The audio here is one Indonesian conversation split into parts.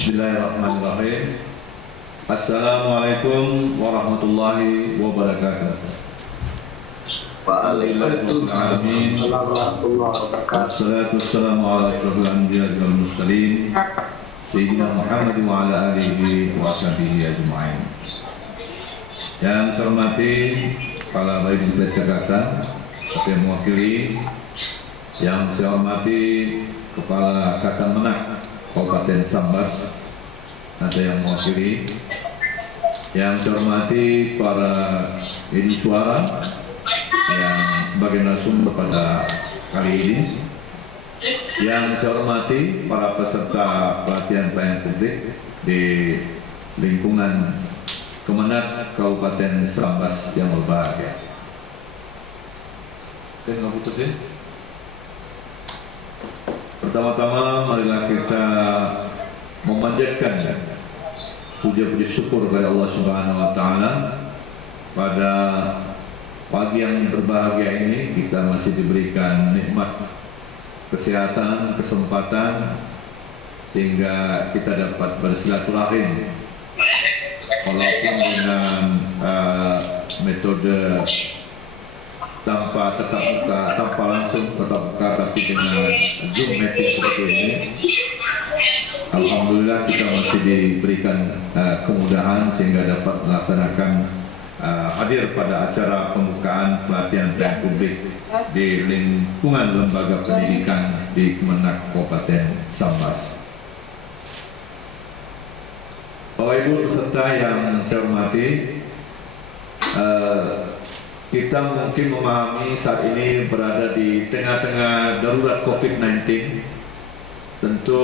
Bismillahirrahmanirrahim. Assalamualaikum warahmatullahi wabarakatuh. Waalaikumsalam warahmatullahi wabarakatuh. Wassalatu wassalamu ala asyrafil anbiya'i wal mursalin Sayyidina Muhammad wa ala alihi wa sahbihi ajma'in. Yang saya hormati Kepala Balai Diklat Jakarta yang mewakili, yang saya hormati Kepala Kata Menak Kabupaten Sambas ada yang mewakili, yang saya hormati para ini suara yang sebagai narasumber pada kali ini, yang saya hormati para peserta pelatihan pelayanan publik di lingkungan Kemenak Kabupaten Sambas yang berbahagia. Oke, nggak putusin. Pertama-tama marilah kita memanjatkan puja-puji syukur kepada Allah Subhanahu wa taala. Pada pagi yang berbahagia ini kita masih diberikan nikmat kesehatan, kesempatan sehingga kita dapat bersilaturahim walaupun dengan metode tanpa tetap muka, tanpa langsung tetap muka, tapi dengan Zoom meeting seperti ini. Alhamdulillah kita masih diberikan kemudahan sehingga dapat melaksanakan hadir pada acara pembukaan pelatihan pelayanan publik di lingkungan lembaga pendidikan di Kemenak Kabupaten Sambas. Bapak Ibu peserta yang saya hormati, kita mungkin memahami saat ini berada di tengah-tengah darurat COVID-19. Tentu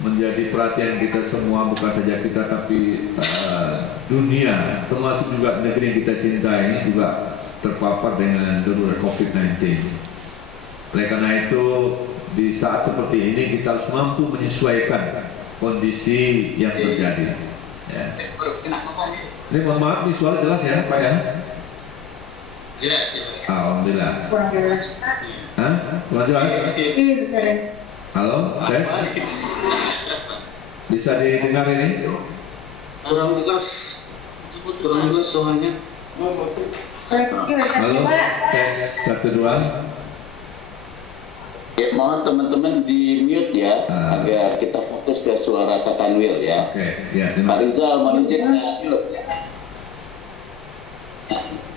menjadi perhatian kita semua, bukan saja kita tapi dunia, termasuk juga negeri yang kita cintai juga terpapar dengan darurat COVID-19. Oleh karena itu di saat seperti ini kita harus mampu menyesuaikan kondisi yang terjadi. Ya. Ini mohon maaf, ini suara jelas ya Pak ya? Jelas. Alhamdulillah. Kurang jelas. Hah? Kurang jelas? Halo, tes? Bisa didengar ini? Kurang jelas soalnya. Halo, tes 1 2. Ya, mohon teman-teman di mute ya, agar kita fokus ke suara Kak Kanwil ya. Oke, ya. Pak Rizal, mohon izin mute ya.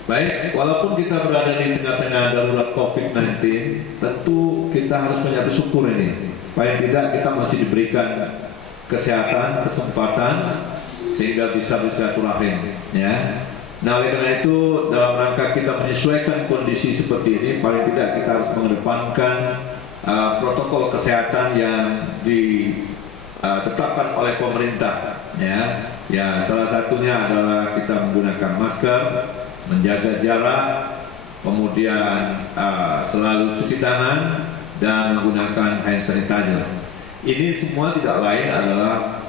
Baik, walaupun kita berada di tengah-tengah darurat COVID-19, tentu kita harus banyak bersyukur ini. Paling tidak kita masih diberikan kesehatan, kesempatan sehingga bisa bersilaturahim, ya. Nah, oleh karena itu dalam rangka kita menyesuaikan kondisi seperti ini, paling tidak kita harus mengedepankan protokol kesehatan yang ditetapkan oleh pemerintah, ya. Ya, salah satunya adalah kita menggunakan masker, menjaga jarak, kemudian selalu cuci tangan dan menggunakan hand sanitizer. Ini semua tidak lain adalah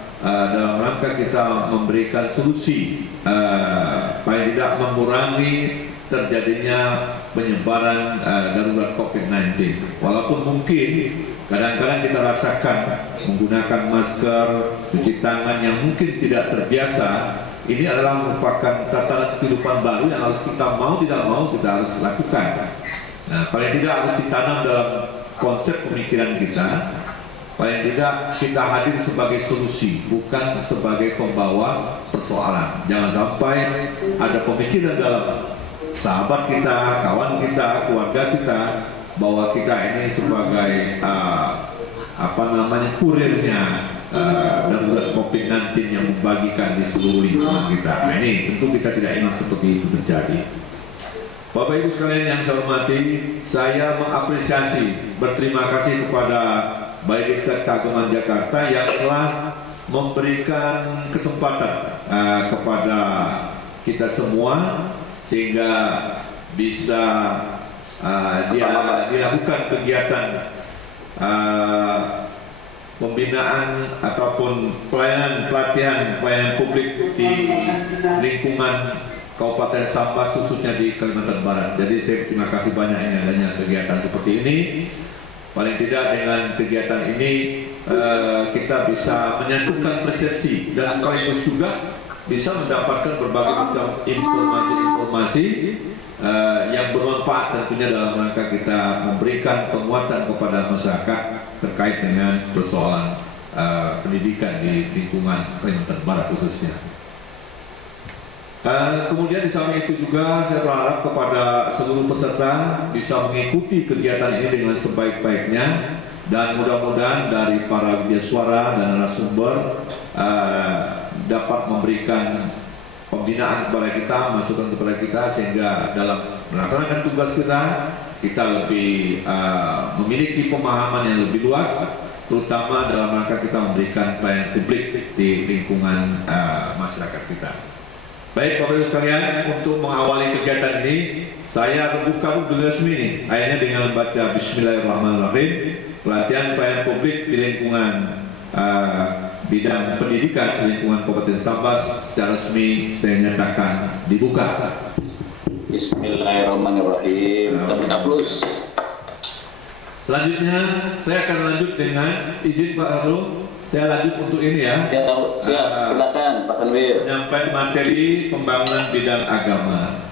dalam rangka kita memberikan solusi, paling tidak mengurangi terjadinya penyebaran darurat COVID-19. Walaupun mungkin kadang-kadang kita rasakan menggunakan masker, cuci tangan yang mungkin tidak terbiasa, ini adalah merupakan tatanan kehidupan baru yang harus kita mau tidak mau kita harus lakukan. Nah, paling tidak harus ditanam dalam konsep pemikiran kita. Paling tidak kita hadir sebagai solusi, bukan sebagai pembawa persoalan. Jangan sampai ada pemikiran dalam sahabat kita, kawan kita, keluarga kita, bahwa kita ini sebagai kurirnya darurat COVID-19 yang membagikan di seluruh lingkungan kita. Nah, ini tentu kita tidak ingin seperti itu terjadi. Bapak Ibu sekalian yang saya hormati, saya mengapresiasi, berterima kasih kepada Balai Diklat Keagamaan Jakarta yang telah memberikan kesempatan kepada kita semua sehingga bisa dilakukan kegiatan pembinaan ataupun pelatihan publik di lingkungan Kabupaten Sambas, khususnya di Kalimantan Barat. Jadi saya terima kasih banyak ini adanya kegiatan seperti ini. paling tidak dengan kegiatan ini kita bisa menyatukan persepsi dan sekaligus juga bisa mendapatkan berbagai macam informasi-informasi yang bermanfaat tentunya dalam rangka kita memberikan penguatan kepada masyarakat terkait dengan persoalan pendidikan di lingkungan Kalimantan Barat khususnya. Kemudian di samping itu juga saya berharap kepada seluruh peserta bisa mengikuti kegiatan ini dengan sebaik-baiknya dan mudah-mudahan dari para widyaswara dan narasumber dapat memberikan pembinaan kepada kita, masukan kepada kita sehingga dalam melaksanakan tugas kita lebih memiliki pemahaman yang lebih luas, terutama dalam rangka kita memberikan pelayanan publik di lingkungan masyarakat kita. Baik Bapak Ibu sekalian, untuk mengawali kegiatan ini saya akan buka dulu resmi nih, ayatnya dengan membaca Bismillahirrahmanirrahim. Pelatihan pelayanan publik di lingkungan bidang pendidikan di lingkungan Kabupaten Sambas secara resmi saya nyatakan dibuka. Bismillahirrahmanirrahim. Kita plus. Selanjutnya saya akan lanjut dengan izin Pak Harul. Saya lanjut untuk ini ya. Ya, siap. Silakan Pak Sanwir. Menyampaikan materi pembangunan bidang agama.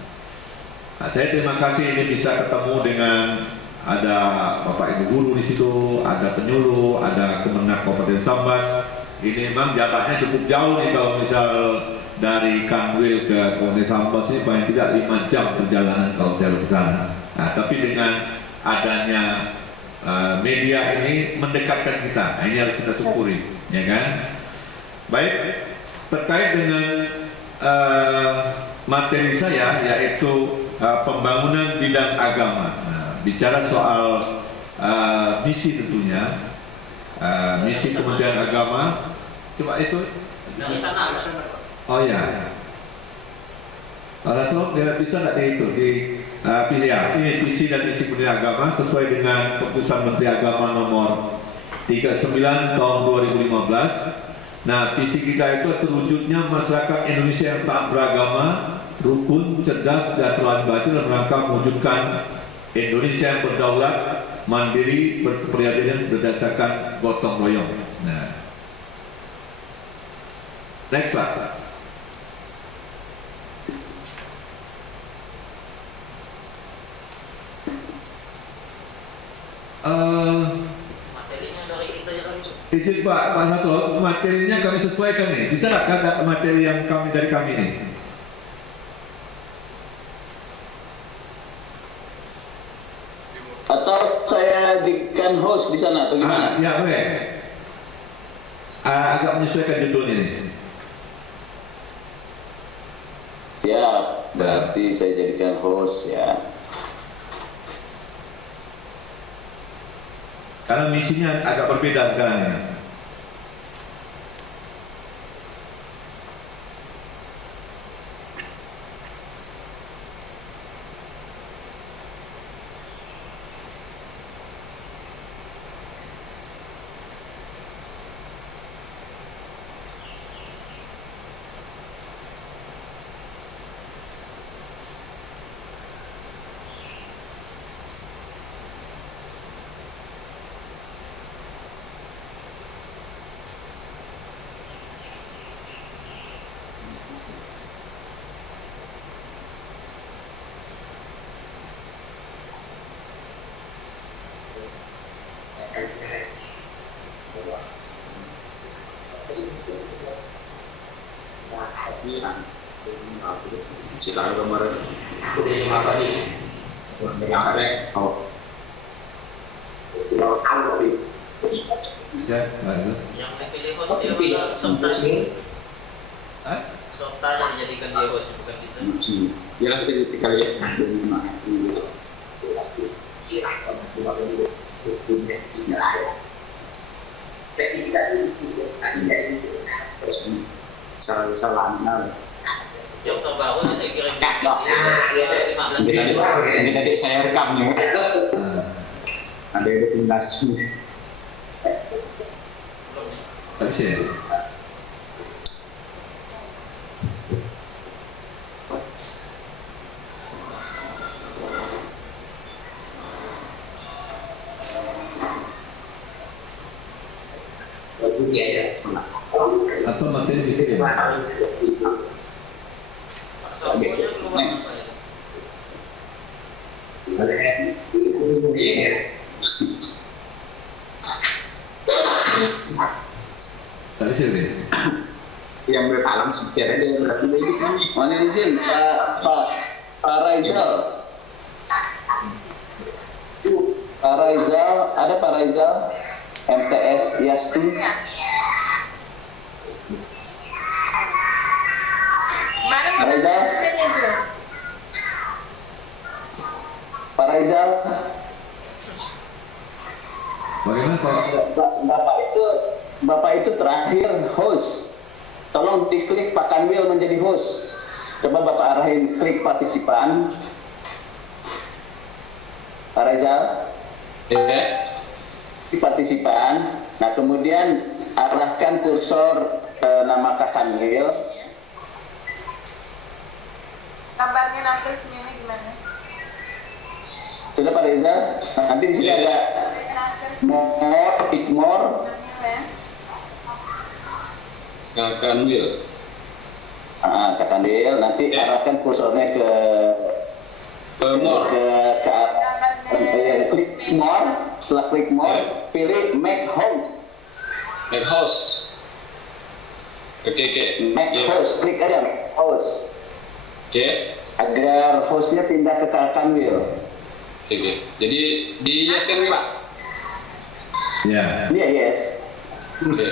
Nah, saya terima kasih ini bisa ketemu dengan ada Bapak Ibu guru di situ, ada penyuluh, ada Kemenak Kabupaten Sambas. Ini memang jaraknya cukup jauh nih kalau misal dari Kanwil ke Kabupaten Sambas ini paling tidak 5 jam perjalanan kalau saya ke sana. Nah, tapi dengan adanya media ini mendekatkan kita. Nah, ini harus kita syukuri, ya kan? Baik, terkait dengan materi saya yaitu pembangunan bidang agama. Nah, bicara soal misi tentunya, misi Kementerian Agama. Coba itu. Oh ya. Rasul bisa nggak itu di ini visi dan misi Kementerian Agama sesuai dengan keputusan Menteri Agama nomor 39 tahun 2015. Nah, visi kita itu terwujudnya masyarakat Indonesia yang taat beragama, rukun, cerdas, sejahtera, batin dalam rangka mewujudkan Indonesia yang berdaulat, mandiri, berkepribadian berdasarkan gotong royong. Nah, next slide. Materinya dari kita ya kan. Izin Pak Satrio, materinya kami sesuaikan nih. Bisa nggak ada materi yang dari kami nih? Atau saya jadikan host di sana atau gimana? Ya boleh. Agak menyesuaikan judul ini. Siap, berarti saya jadikan host ya. Karena misinya agak berbeda sekarang ini. Silakan kemarin. Udah lima tadi. Oh. Bisa? Bagus. Yang dipilih host dia mana? Softa sih. Hah? Softa yang dijadikan dia host bukan kita. Ya lah kita lihat. Salah. Yang terbaru saya kira Ini tadi saya rekam nih. Ada timnas. Tak bisa ya? Atau materi dikirim? Sambonya keluar apa ya? Tadi sih deh. Yang bertalang sekian aja berarti itu kan. Mohon izin Pak Raizal. Pak Raizal, ada Pak Raizal MTS Yasti. Pak Raizal. Pak Raizal. Bagaimana Pak? Bapak itu terakhir host. Tolong diklik Pak Kanwil menjadi host. Coba Bapak arahin klik partisipan. Pak Raizal. Ya. Di partisipan. Nah kemudian arahkan kursor ke nama Kak Kanwil. Gambarnya nanti sini gimana? Sudah Pak Reza? Nanti di sini ada more. Akan Will. Kak Kanwil. Nanti arahkan kursornya ke More. ke arah klik more. Setelah klik more, pilih make host. Make host. Oke. Make Ya. host, klik aja make host. Oke. Agar hostnya pindah ke Kak Kanwil. Oke. Jadi di yes kan Pak? Ya. Iya, yes. Oke.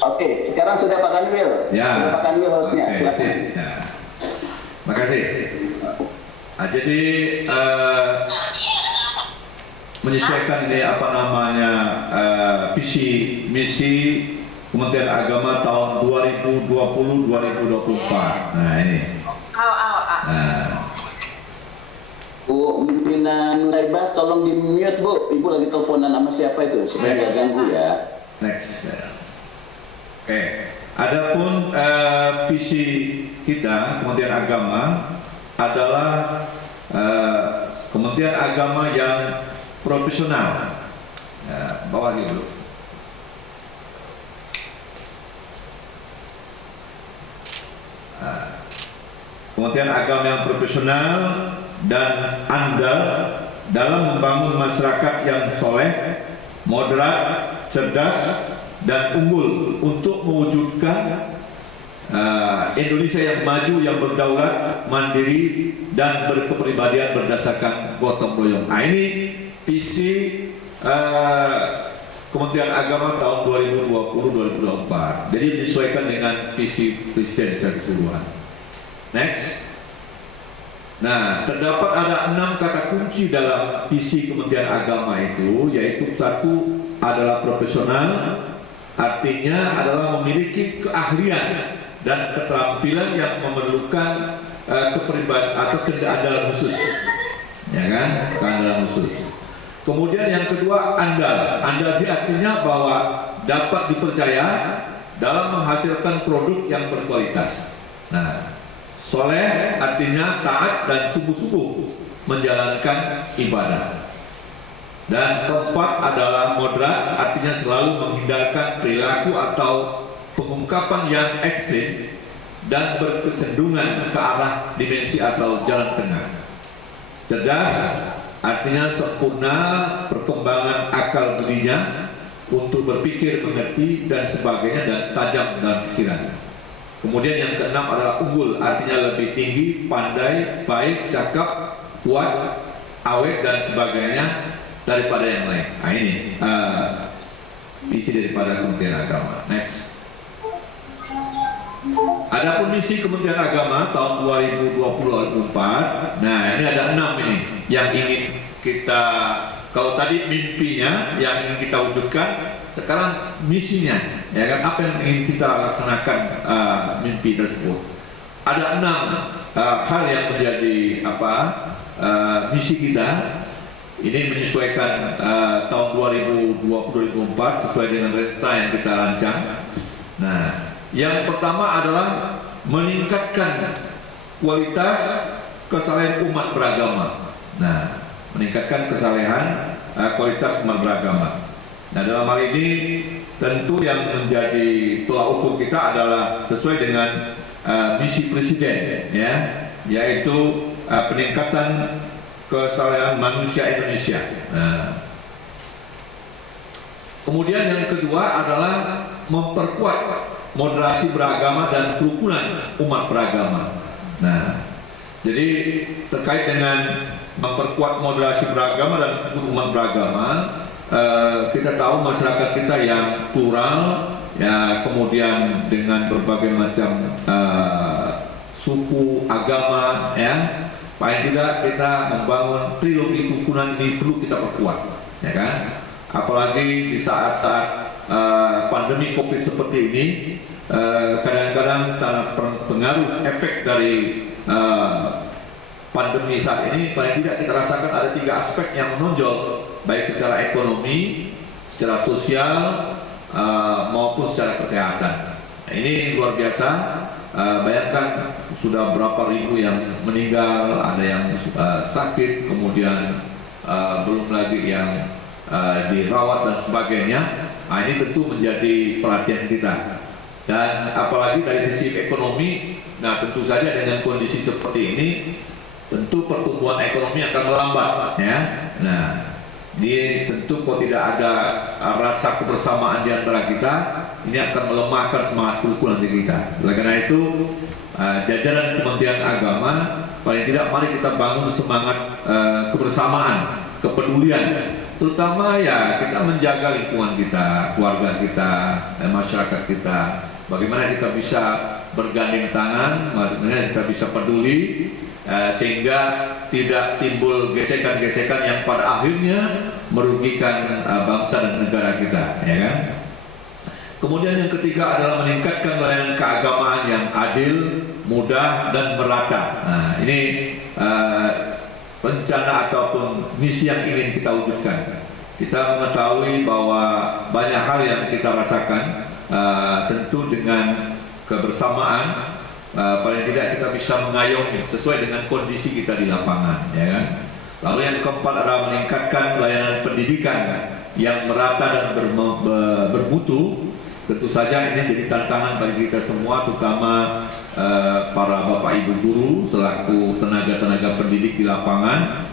Oke, sekarang sudah Pak Kanwil. Ya. Sudah Pak Kanwil hostnya. Oke, Silakan. sip. Ya. Makasih. Jadi menyesuaikan ini apa namanya visi misi Kementerian Agama tahun 2020-2024. Nah ini. Nah, Bu pimpinan Nusaibah, tolong di mute Bu. Ibu lagi teleponan sama siapa itu supaya nggak ganggu ya. next. Oke. Adapun visi kita Kementerian Agama adalah Kementerian Agama yang profesional. Bawa lagi dulu. Kementerian Agama yang profesional dan andal dalam membangun masyarakat yang soleh, moderat, cerdas, dan unggul untuk mewujudkan Indonesia yang maju, yang berdaulat, mandiri, dan berkepribadian berdasarkan gotong royong. Nah, ini visi Kementerian Agama tahun 2020-2024. Jadi menyesuaikan dengan visi Presiden secara keseluruhan. Next. Nah, terdapat ada 6 kata kunci dalam visi Kementerian Agama itu, yaitu satu adalah profesional, artinya adalah memiliki keahlian dan keterampilan yang memerlukan kepribadian atau keandalan khusus, ya kan, keandalan khusus. Kemudian yang kedua andal. Andal ini artinya bahwa dapat dipercaya dalam menghasilkan produk yang berkualitas. Nah, soleh artinya taat dan sungguh-sungguh menjalankan ibadah. Dan keempat adalah moderat, artinya selalu menghindarkan perilaku atau pengungkapan yang ekstrim dan berkecenderungan ke arah dimensi atau jalan tengah. Cerdas artinya sempurna perkembangan akal budinya untuk berpikir, mengerti, dan sebagainya, dan tajam dalam pikiran. Kemudian yang keenam adalah unggul, artinya lebih tinggi, pandai, baik, cakap, kuat, awet, dan sebagainya daripada yang lain. Nah ini visi daripada Kementerian Agama. Next. Adapun misi Kementerian Agama tahun 2020-2024. Nah ini ada 6 ini yang ingin kita, kalau tadi mimpinya yang ingin kita wujudkan, sekarang misinya, ya kan, apa yang ingin kita laksanakan mimpi tersebut. Ada 6 hal yang menjadi misi kita. Ini menyesuaikan tahun 2020-2024 sesuai dengan rencana yang kita rancang. Nah, yang pertama adalah meningkatkan kualitas kesalehan umat beragama. Nah, meningkatkan kesalehan kualitas umat beragama. Nah, dalam hal ini tentu yang menjadi tolak ukur kita adalah sesuai dengan misi Presiden, ya, yaitu peningkatan kesejahteraan manusia Indonesia. Nah, kemudian yang kedua adalah memperkuat moderasi beragama dan kerukunan umat beragama. Nah, jadi terkait dengan memperkuat moderasi beragama dan kerukunan umat beragama, kita tahu masyarakat kita yang plural, ya, kemudian dengan berbagai macam suku, agama, ya, paling tidak kita membangun trilogi kerukunan ini perlu kita perkuat, ya kan? Apalagi di saat-saat pandemi COVID seperti ini, kadang-kadang pengaruh efek dari pandemi saat ini paling tidak kita rasakan ada 3 aspek yang menonjol, baik secara ekonomi, secara sosial, maupun secara kesehatan. Nah, ini luar biasa. Bayangkan sudah berapa ribu yang meninggal, ada yang sakit, kemudian belum lagi yang dirawat dan sebagainya. Nah, ini tentu menjadi perhatian kita. Dan apalagi dari sisi ekonomi, nah tentu saja dengan kondisi seperti ini, tentu pertumbuhan ekonomi akan melambat, ya. Nah, ini tentu kalau tidak ada rasa kebersamaan di antara kita, ini akan melemahkan semangat kerukunan di kita. Oleh karena itu, jajaran Kementerian Agama, paling tidak mari kita bangun semangat kebersamaan, kepedulian, terutama ya kita menjaga lingkungan kita, keluarga kita, masyarakat kita. Bagaimana kita bisa bergandeng tangan, bagaimana kita bisa peduli, sehingga tidak timbul gesekan-gesekan yang pada akhirnya merugikan bangsa dan negara kita, ya kan? Kemudian yang ketiga adalah meningkatkan layanan keagamaan yang adil, mudah dan merata. Nah, ini rencana ataupun misi yang ingin kita wujudkan. Kita mengetahui bahwa banyak hal yang kita rasakan, tentu dengan kebersamaan, paling tidak kita bisa mengayomi sesuai dengan kondisi kita di lapangan, ya kan? Lalu yang keempat adalah meningkatkan layanan pendidikan yang merata dan bermutu. Tentu saja ini jadi tantangan bagi kita semua, terutama para bapak ibu guru selaku tenaga-tenaga pendidik di lapangan.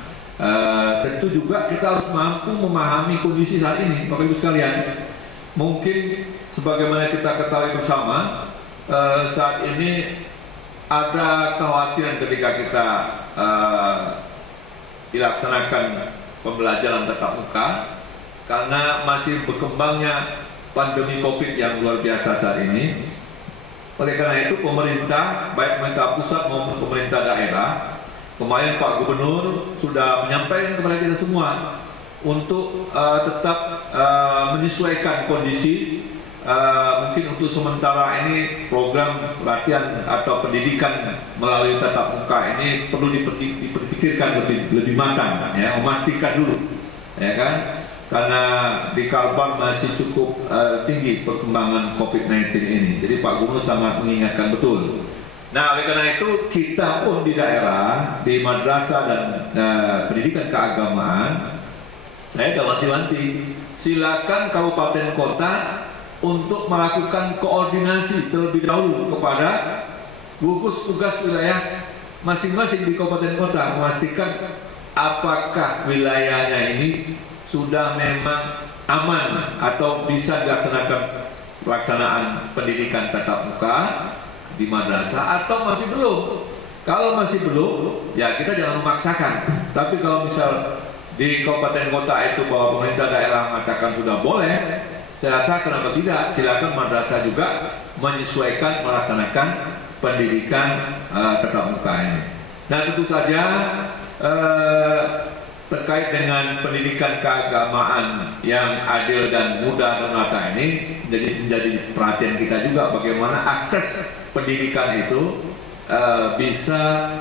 Tentu juga kita harus mampu memahami kondisi saat ini, bapak ibu sekalian. Mungkin sebagaimana kita ketahui bersama, saat ini ada kekhawatiran ketika kita dilaksanakan pembelajaran tatap muka karena masih berkembangnya pandemi COVID yang luar biasa saat ini. Oleh karena itu pemerintah, baik pemerintah pusat maupun pemerintah daerah, kemarin Pak Gubernur sudah menyampaikan kepada kita semua untuk tetap menyesuaikan kondisi. Mungkin untuk sementara ini program latihan atau pendidikan melalui tatap muka ini perlu diperpikirkan lebih matang, ya, memastikan dulu, ya kan? Karena di Kalbar masih cukup tinggi perkembangan COVID-19 ini. Jadi Pak Gubernur sangat mengingatkan betul. Nah, oleh karena itu kita pun di daerah, di madrasah dan pendidikan keagamaan, saya wanti-wanti, silakan kabupaten kota untuk melakukan koordinasi terlebih dahulu kepada gugus tugas wilayah masing-masing di kabupaten kota, memastikan apakah wilayahnya ini sudah memang aman atau bisa dilaksanakan pelaksanaan pendidikan tatap muka di madrasah atau masih belum. Kalau masih belum, ya kita jangan memaksakan. Tapi kalau misal di kabupaten kota itu bahwa pemerintah daerah mengatakan sudah boleh, saya rasa kenapa tidak, silakan madrasah juga menyesuaikan melaksanakan pendidikan tatap muka ini. Nah, tentu saja terkait dengan pendidikan keagamaan yang adil dan mudah dan merata ini menjadi perhatian kita juga, bagaimana akses pendidikan itu bisa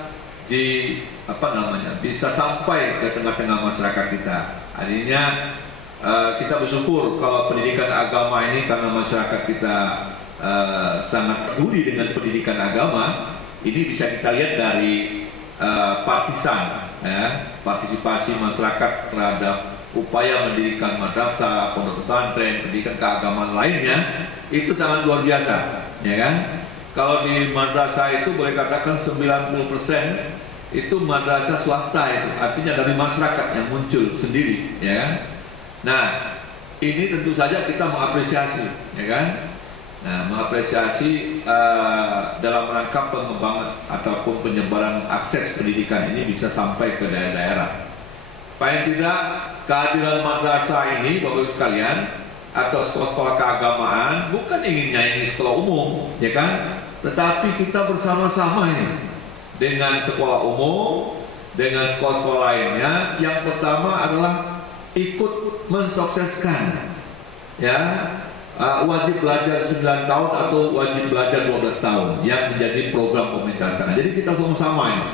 bisa sampai ke tengah-tengah masyarakat kita. Artinya kita bersyukur kalau pendidikan agama ini, karena masyarakat kita sangat peduli dengan pendidikan agama, ini bisa kita lihat dari partisan, ya, partisipasi masyarakat terhadap upaya mendirikan madrasah, pondok pesantren, pendidikan keagamaan lainnya itu sangat luar biasa, ya kan? Kalau di madrasah itu boleh katakan 90% itu madrasah swasta itu, artinya dari masyarakat yang muncul sendiri, ya kan? Nah, ini tentu saja kita mengapresiasi, ya kan? Nah, mengapresiasi dalam rangka pengembangan ataupun penyebaran akses pendidikan ini bisa sampai ke daerah-daerah. Paling tidak kehadiran madrasah ini, Bapak Ibu sekalian, atau sekolah-sekolah keagamaan bukan inginnya ini sekolah umum, ya kan? Tetapi kita bersama-sama ini dengan sekolah umum, dengan sekolah-sekolah lainnya. Yang pertama adalah ikut mensukseskan, ya, wajib belajar 9 tahun atau wajib belajar 12 tahun yang menjadi program pemerintah sekarang. Jadi kita sama-sama ini,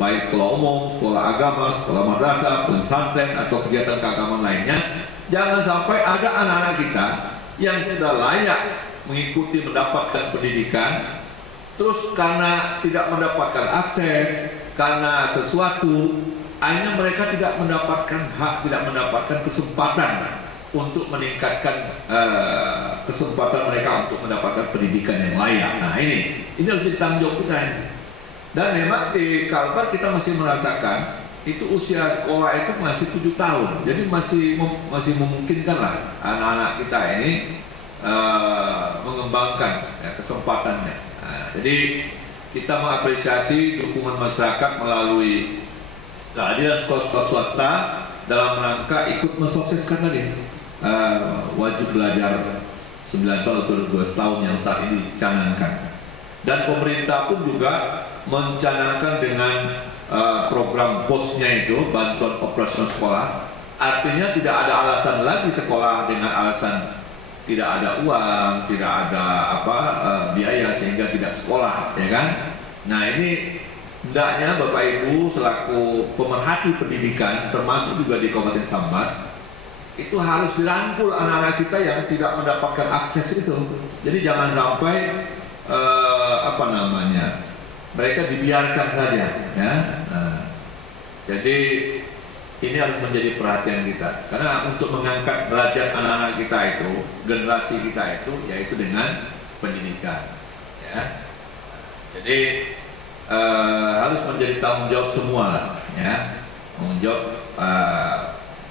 baik sekolah umum, sekolah agama, sekolah madrasah, pesantren atau kegiatan keagamaan lainnya, jangan sampai ada anak-anak kita yang sudah layak mengikuti mendapatkan pendidikan, terus karena tidak mendapatkan akses, karena sesuatu, akhirnya mereka tidak mendapatkan hak, tidak mendapatkan kesempatan untuk meningkatkan kesempatan mereka untuk mendapatkan pendidikan yang layak. Nah, ini lebih tanggung jawab kita ini. Dan memang di Kalbar kita masih merasakan itu usia sekolah itu masih 7 tahun. Jadi masih memungkinkan lah anak-anak kita ini mengembangkan ya, kesempatannya. Nah, jadi kita mengapresiasi dukungan masyarakat melalui kehadiran sekolah-sekolah swasta dalam rangka ikut mensukseskan tadi wajib belajar 9 tahun atau 12 tahun yang saat ini dicanangkan. Dan pemerintah pun juga mencanangkan dengan program BOS-nya itu, bantuan operasional sekolah. Artinya tidak ada alasan lagi sekolah dengan alasan tidak ada uang, tidak ada biaya sehingga tidak sekolah, ya kan? Nah, ini hendaknya Bapak Ibu selaku pemerhati pendidikan, termasuk juga di Kabupaten Sambas, itu harus dirangkul anak-anak kita yang tidak mendapatkan akses itu. Jadi jangan sampai mereka dibiarkan saja, ya. Nah, jadi ini harus menjadi perhatian kita, karena untuk mengangkat derajat anak-anak kita itu, generasi kita itu, yaitu dengan pendidikan, ya. Jadi harus menjadi tanggung jawab semua lah, ya, tanggung jawab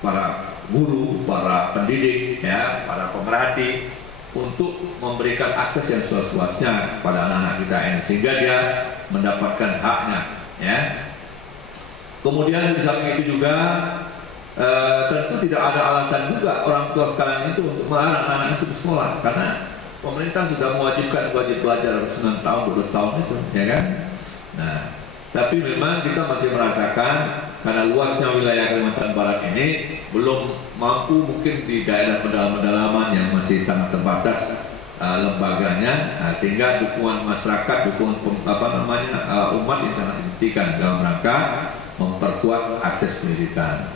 para guru, para pendidik, ya, para pemerhati untuk memberikan akses yang seluas-luasnya pada anak-anak kita ini sehingga dia mendapatkan haknya, ya. Kemudian di samping itu juga tentu tidak ada alasan juga orang tua sekarang itu untuk melarang anak-anak itu bersekolah, karena pemerintah sudah mewajibkan wajib belajar 9 tahun, 12 tahun itu, ya kan? Nah, tapi memang kita masih merasakan karena luasnya wilayah Kalimantan Barat ini belum mampu mungkin di daerah pedalaman-pedalaman yang masih sangat terbatas lembaganya, sehingga dukungan masyarakat, dukungan umat yang sangat dibutuhkan dalam rangka memperkuat akses pendidikan.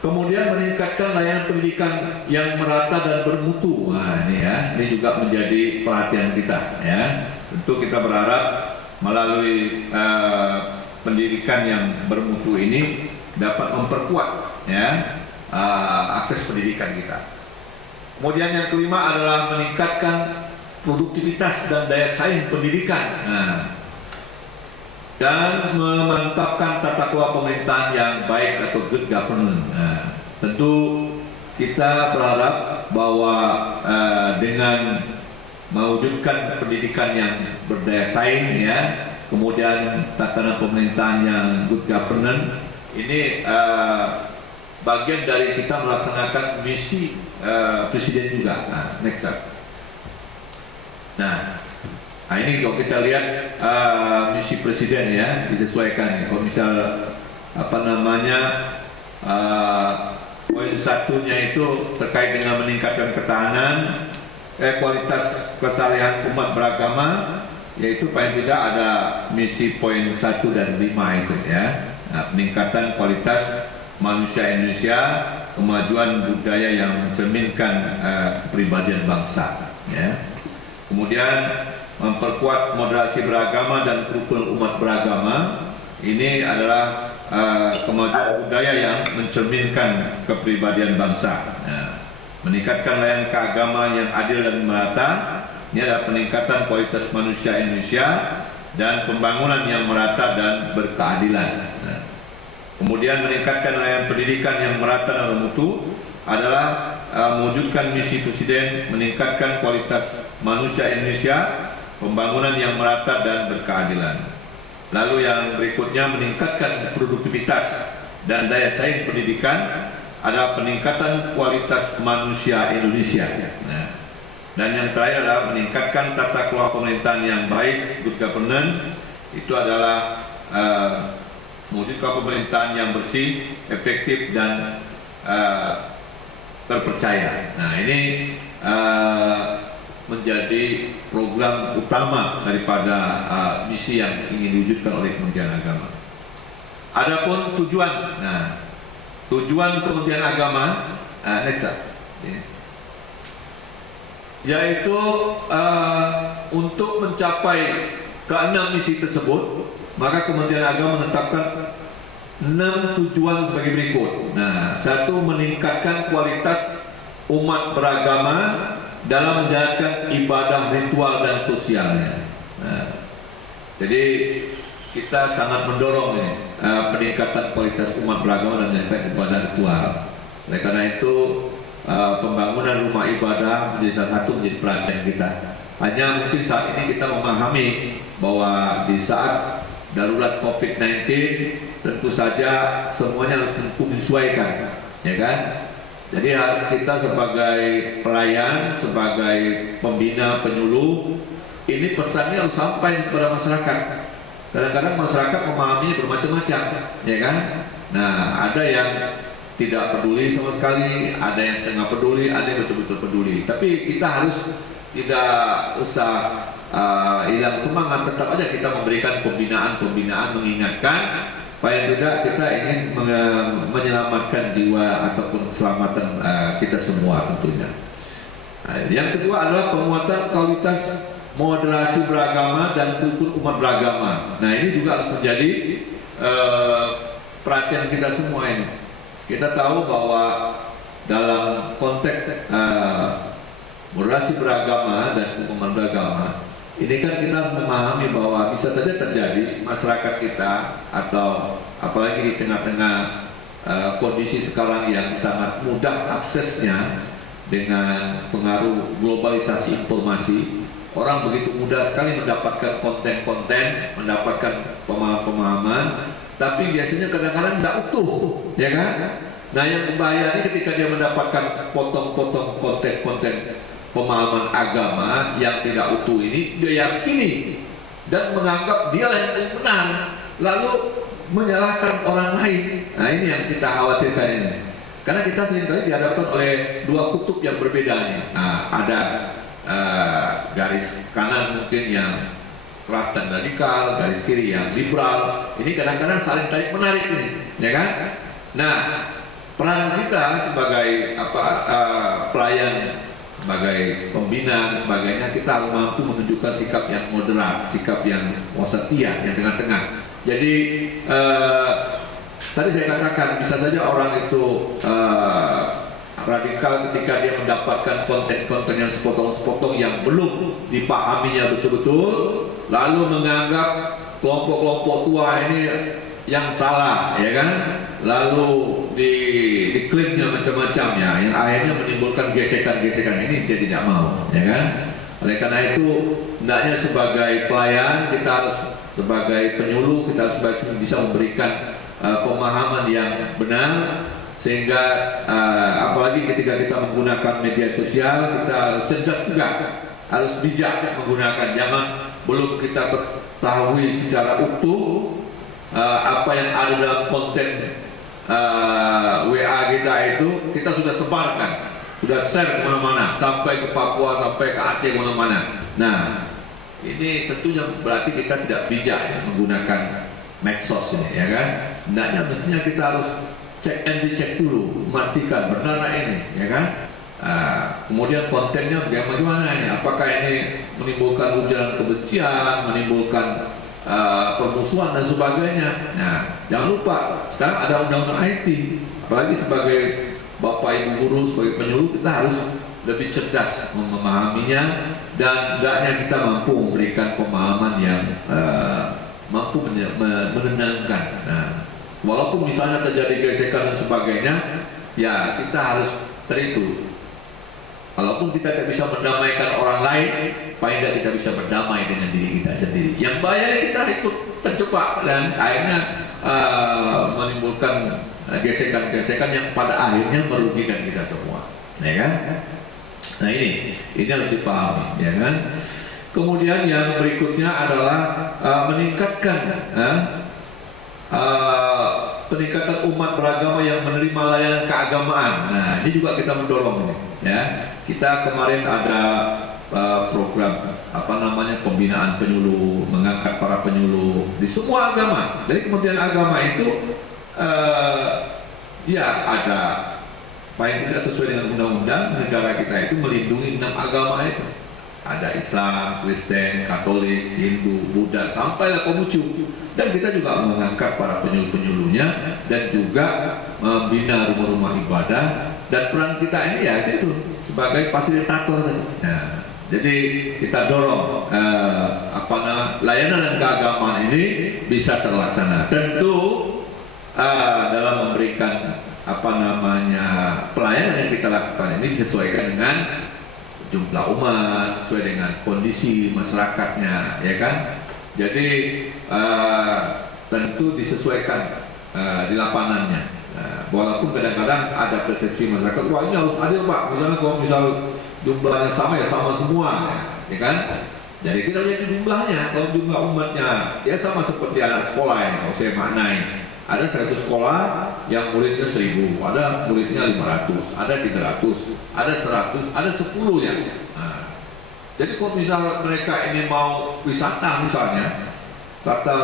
Kemudian meningkatkan layanan pendidikan yang merata dan bermutu. Nah, ini ya, ini juga menjadi perhatian kita, ya. Tentu kita berharap melalui pendidikan yang bermutu ini dapat memperkuat, ya, akses pendidikan kita. Kemudian yang kelima adalah meningkatkan produktivitas dan daya saing pendidikan. Nah, dan memantapkan tata kelola pemerintahan yang baik atau good governance. Nah, tentu kita berharap bahwa dengan mewujudkan pendidikan yang berdaya saing, ya, kemudian tatanan pemerintahan yang good governance, ini bagian dari kita melaksanakan misi presiden juga. Nah, next up. Nah, ini kalau kita lihat misi presiden, ya, disesuaikan. Kalau misal poin satunya itu terkait dengan meningkatkan ketahanan, kualitas kesalehan umat beragama, yaitu paling tidak ada misi poin 1 dan 5 itu, ya. Nah, peningkatan kualitas manusia Indonesia, kemajuan budaya yang mencerminkan kepribadian bangsa, ya. Kemudian memperkuat moderasi beragama dan kerukunan umat beragama. Ini adalah kemajuan kemajuan budaya yang mencerminkan kepribadian bangsa. Meningkatkan layanan keagamaan yang adil dan merata, ini adalah peningkatan kualitas manusia Indonesia dan pembangunan yang merata dan berkeadilan. Kemudian meningkatkan layanan pendidikan yang merata dan bermutu adalah mewujudkan misi Presiden meningkatkan kualitas manusia Indonesia, pembangunan yang merata dan berkeadilan. Lalu yang berikutnya meningkatkan produktivitas dan daya saing pendidikan adalah peningkatan kualitas manusia Indonesia. Dan yang terakhir adalah meningkatkan tata kelola pemerintahan yang baik, good governance. Itu adalah mewujudkan pemerintahan yang bersih, efektif dan terpercaya. Nah, ini menjadi program utama daripada misi yang ingin diwujudkan oleh Kementerian Agama. Adapun tujuan, tujuan Kementerian Agama, yaitu untuk mencapai keenam misi tersebut, maka Kementerian Agama menetapkan 6 tujuan sebagai berikut. Satu, meningkatkan kualitas umat beragama dalam menjalankan ibadah ritual dan sosialnya. Jadi kita sangat mendorong ini peningkatan kualitas umat beragama dan menjalankan ibadah ritual. Oleh karena itu pembangunan rumah ibadah menjadi salah satu menjadi perhatian kita. Hanya mungkin saat ini kita memahami bahwa di saat darurat COVID-19 tentu saja semuanya harus menyesuaikan, ya kan? Jadi kita sebagai pelayan, sebagai pembina, penyuluh, ini pesannya harus sampai kepada masyarakat. Kadang-kadang masyarakat memahaminya bermacam-macam, ya kan? Ada yang tidak peduli sama sekali, ada yang setengah peduli, ada yang betul-betul peduli. Tapi kita harus tidak usah hilang semangat, tetap aja kita memberikan pembinaan, mengingatkan. Paling tidak kita ingin menyelamatkan jiwa ataupun keselamatan kita semua tentunya. Yang kedua adalah penguatan kualitas moderasi beragama dan kultur umat beragama. Ini juga harus menjadi perhatian kita semua ini. Kita tahu bahwa dalam konteks moderasi beragama dan umat beragama, ini kan kita memahami bahwa bisa saja terjadi masyarakat kita atau apalagi di tengah-tengah kondisi sekarang yang sangat mudah aksesnya dengan pengaruh globalisasi informasi, orang begitu mudah sekali mendapatkan konten-konten, mendapatkan pemahaman, tapi biasanya kadang-kadang tidak utuh, ya kan? Yang berbahaya ini ketika dia mendapatkan potong-potong konten-konten pemahaman agama yang tidak utuh ini, dia yakini dan menganggap dialah yang paling benar, lalu menyalahkan orang lain. Ini yang kita khawatirkan ini. Karena kita seringkali dihadapkan oleh dua kutub yang berbeda nih. Ada garis kanan mungkin yang keras dan radikal, garis kiri yang liberal. Ini kadang-kadang saling tarik menarik ini, ya kan? Peran kita sebagai pelayan, sebagai pembina dan sebagainya, kita harus mampu menunjukkan sikap yang moderat, sikap yang wasatiyah, yang tengah-tengah. Jadi tadi saya katakan bisa saja orang itu radikal ketika dia mendapatkan konten-konten yang sepotong-sepotong yang belum dipahaminya betul-betul, lalu menganggap kelompok-kelompok tua ini yang salah, ya kan? Lalu diklaimnya macam-macam, ya, yang akhirnya menimbulkan gesekan-gesekan. Ini dia tidak mau, ya kan? Oleh karena itu, hendaknya sebagai pelayan kita harus, sebagai penyuluh kita harus bisa memberikan pemahaman yang benar, sehingga apalagi ketika kita menggunakan media sosial, kita harus cerdas juga, harus bijak menggunakan. Jangan belum kita ketahui secara utuh apa yang ada dalam konten WA kita itu, kita sudah sebarkan, sudah share kemana-mana, sampai ke Papua, sampai ke Aceh, kemana-mana. Ini tentunya berarti kita tidak bijak ya, menggunakan medsos ini, ya kan? Hendaknya mestinya kita harus cek and dicek dulu, memastikan benar ini, ya kan? Kemudian kontennya bagaimana ini? Apakah ini menimbulkan ujaran kebencian, menimbulkan permusuhan dan sebagainya. Nah, jangan lupa sekarang ada undang-undang IT. Apalagi sebagai bapak ibu guru, sebagai penyuluh, kita harus lebih cerdas memahaminya, dan hendaknya kita mampu memberikan pemahaman yang mampu menenangkan. Nah, walaupun misalnya terjadi gesekan dan sebagainya, ya kita harus itu. Walaupun kita tidak bisa mendamaikan orang lain, paling tidak kita bisa berdamai dengan diri kita sendiri. Yang bahaya kita ikut terjebak dan akhirnya menimbulkan gesekan-gesekan yang pada akhirnya merugikan kita semua, ya kan? Nah ini harus dipahami, ya kan? Kemudian yang berikutnya adalah meningkatkan peningkatan umat beragama yang menerima layanan keagamaan. Nah ini juga kita mendorong ini, ya. Kita kemarin ada program pembinaan penyuluh, mengangkat para penyuluh di semua agama. Dari Kementerian Agama itu ya ada paling tidak sesuai dengan undang-undang negara kita itu melindungi 6 agama itu. Ada Islam, Kristen, Katolik, Hindu, Buddha, sampailah Konghucu. Dan kita juga mengangkat para penyuluh-penyuluhnya dan juga membina rumah-rumah ibadah, dan peran kita ini ya itu sebagai fasilitator. Nah, jadi kita dorong layanan dan keagamaan ini bisa terlaksana. Tentu dalam memberikan pelayanan yang kita lakukan ini disesuaikan dengan jumlah umat, sesuai dengan kondisi masyarakatnya, ya kan? Jadi tentu disesuaikan di lapangannya. Walaupun kadang-kadang ada persepsi masyarakat, wah ini harus adil Pak, misalnya kalau jumlahnya sama ya sama semua, ya kan? Jadi kita lihat jumlahnya, kalau jumlah umatnya ya sama seperti anak sekolah ini, kalau saya maknai. Ada 100 sekolah yang muridnya 1000, ada muridnya 500, ada 300, ada 100, ada 10 ya. Nah, jadi kalau misal mereka ini mau wisata misalnya, kata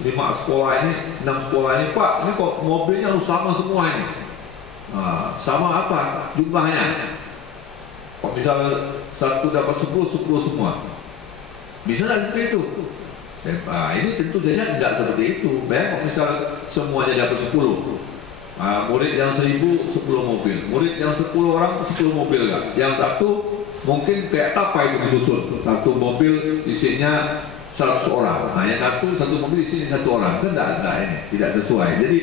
5 sekolah ini, 6 sekolah ini, Pak, ini kok mobilnya harus sama semua ini. Nah, sama apa jumlahnya? Kalau misal satu dapat 10, 10 semua. Bisa nggak seperti itu? Nah, ini tentu saja tidak seperti itu. Bayang kalau misal semuanya dapat 10, murid yang 1000, 10 mobil, murid yang 10 orang, 10 mobil kan? Yang satu mungkin kayak apa itu disusun, satu mobil isinya 100 orang, nah yang satu mobil isinya 1 orang, kan tidak ini, tidak sesuai. Jadi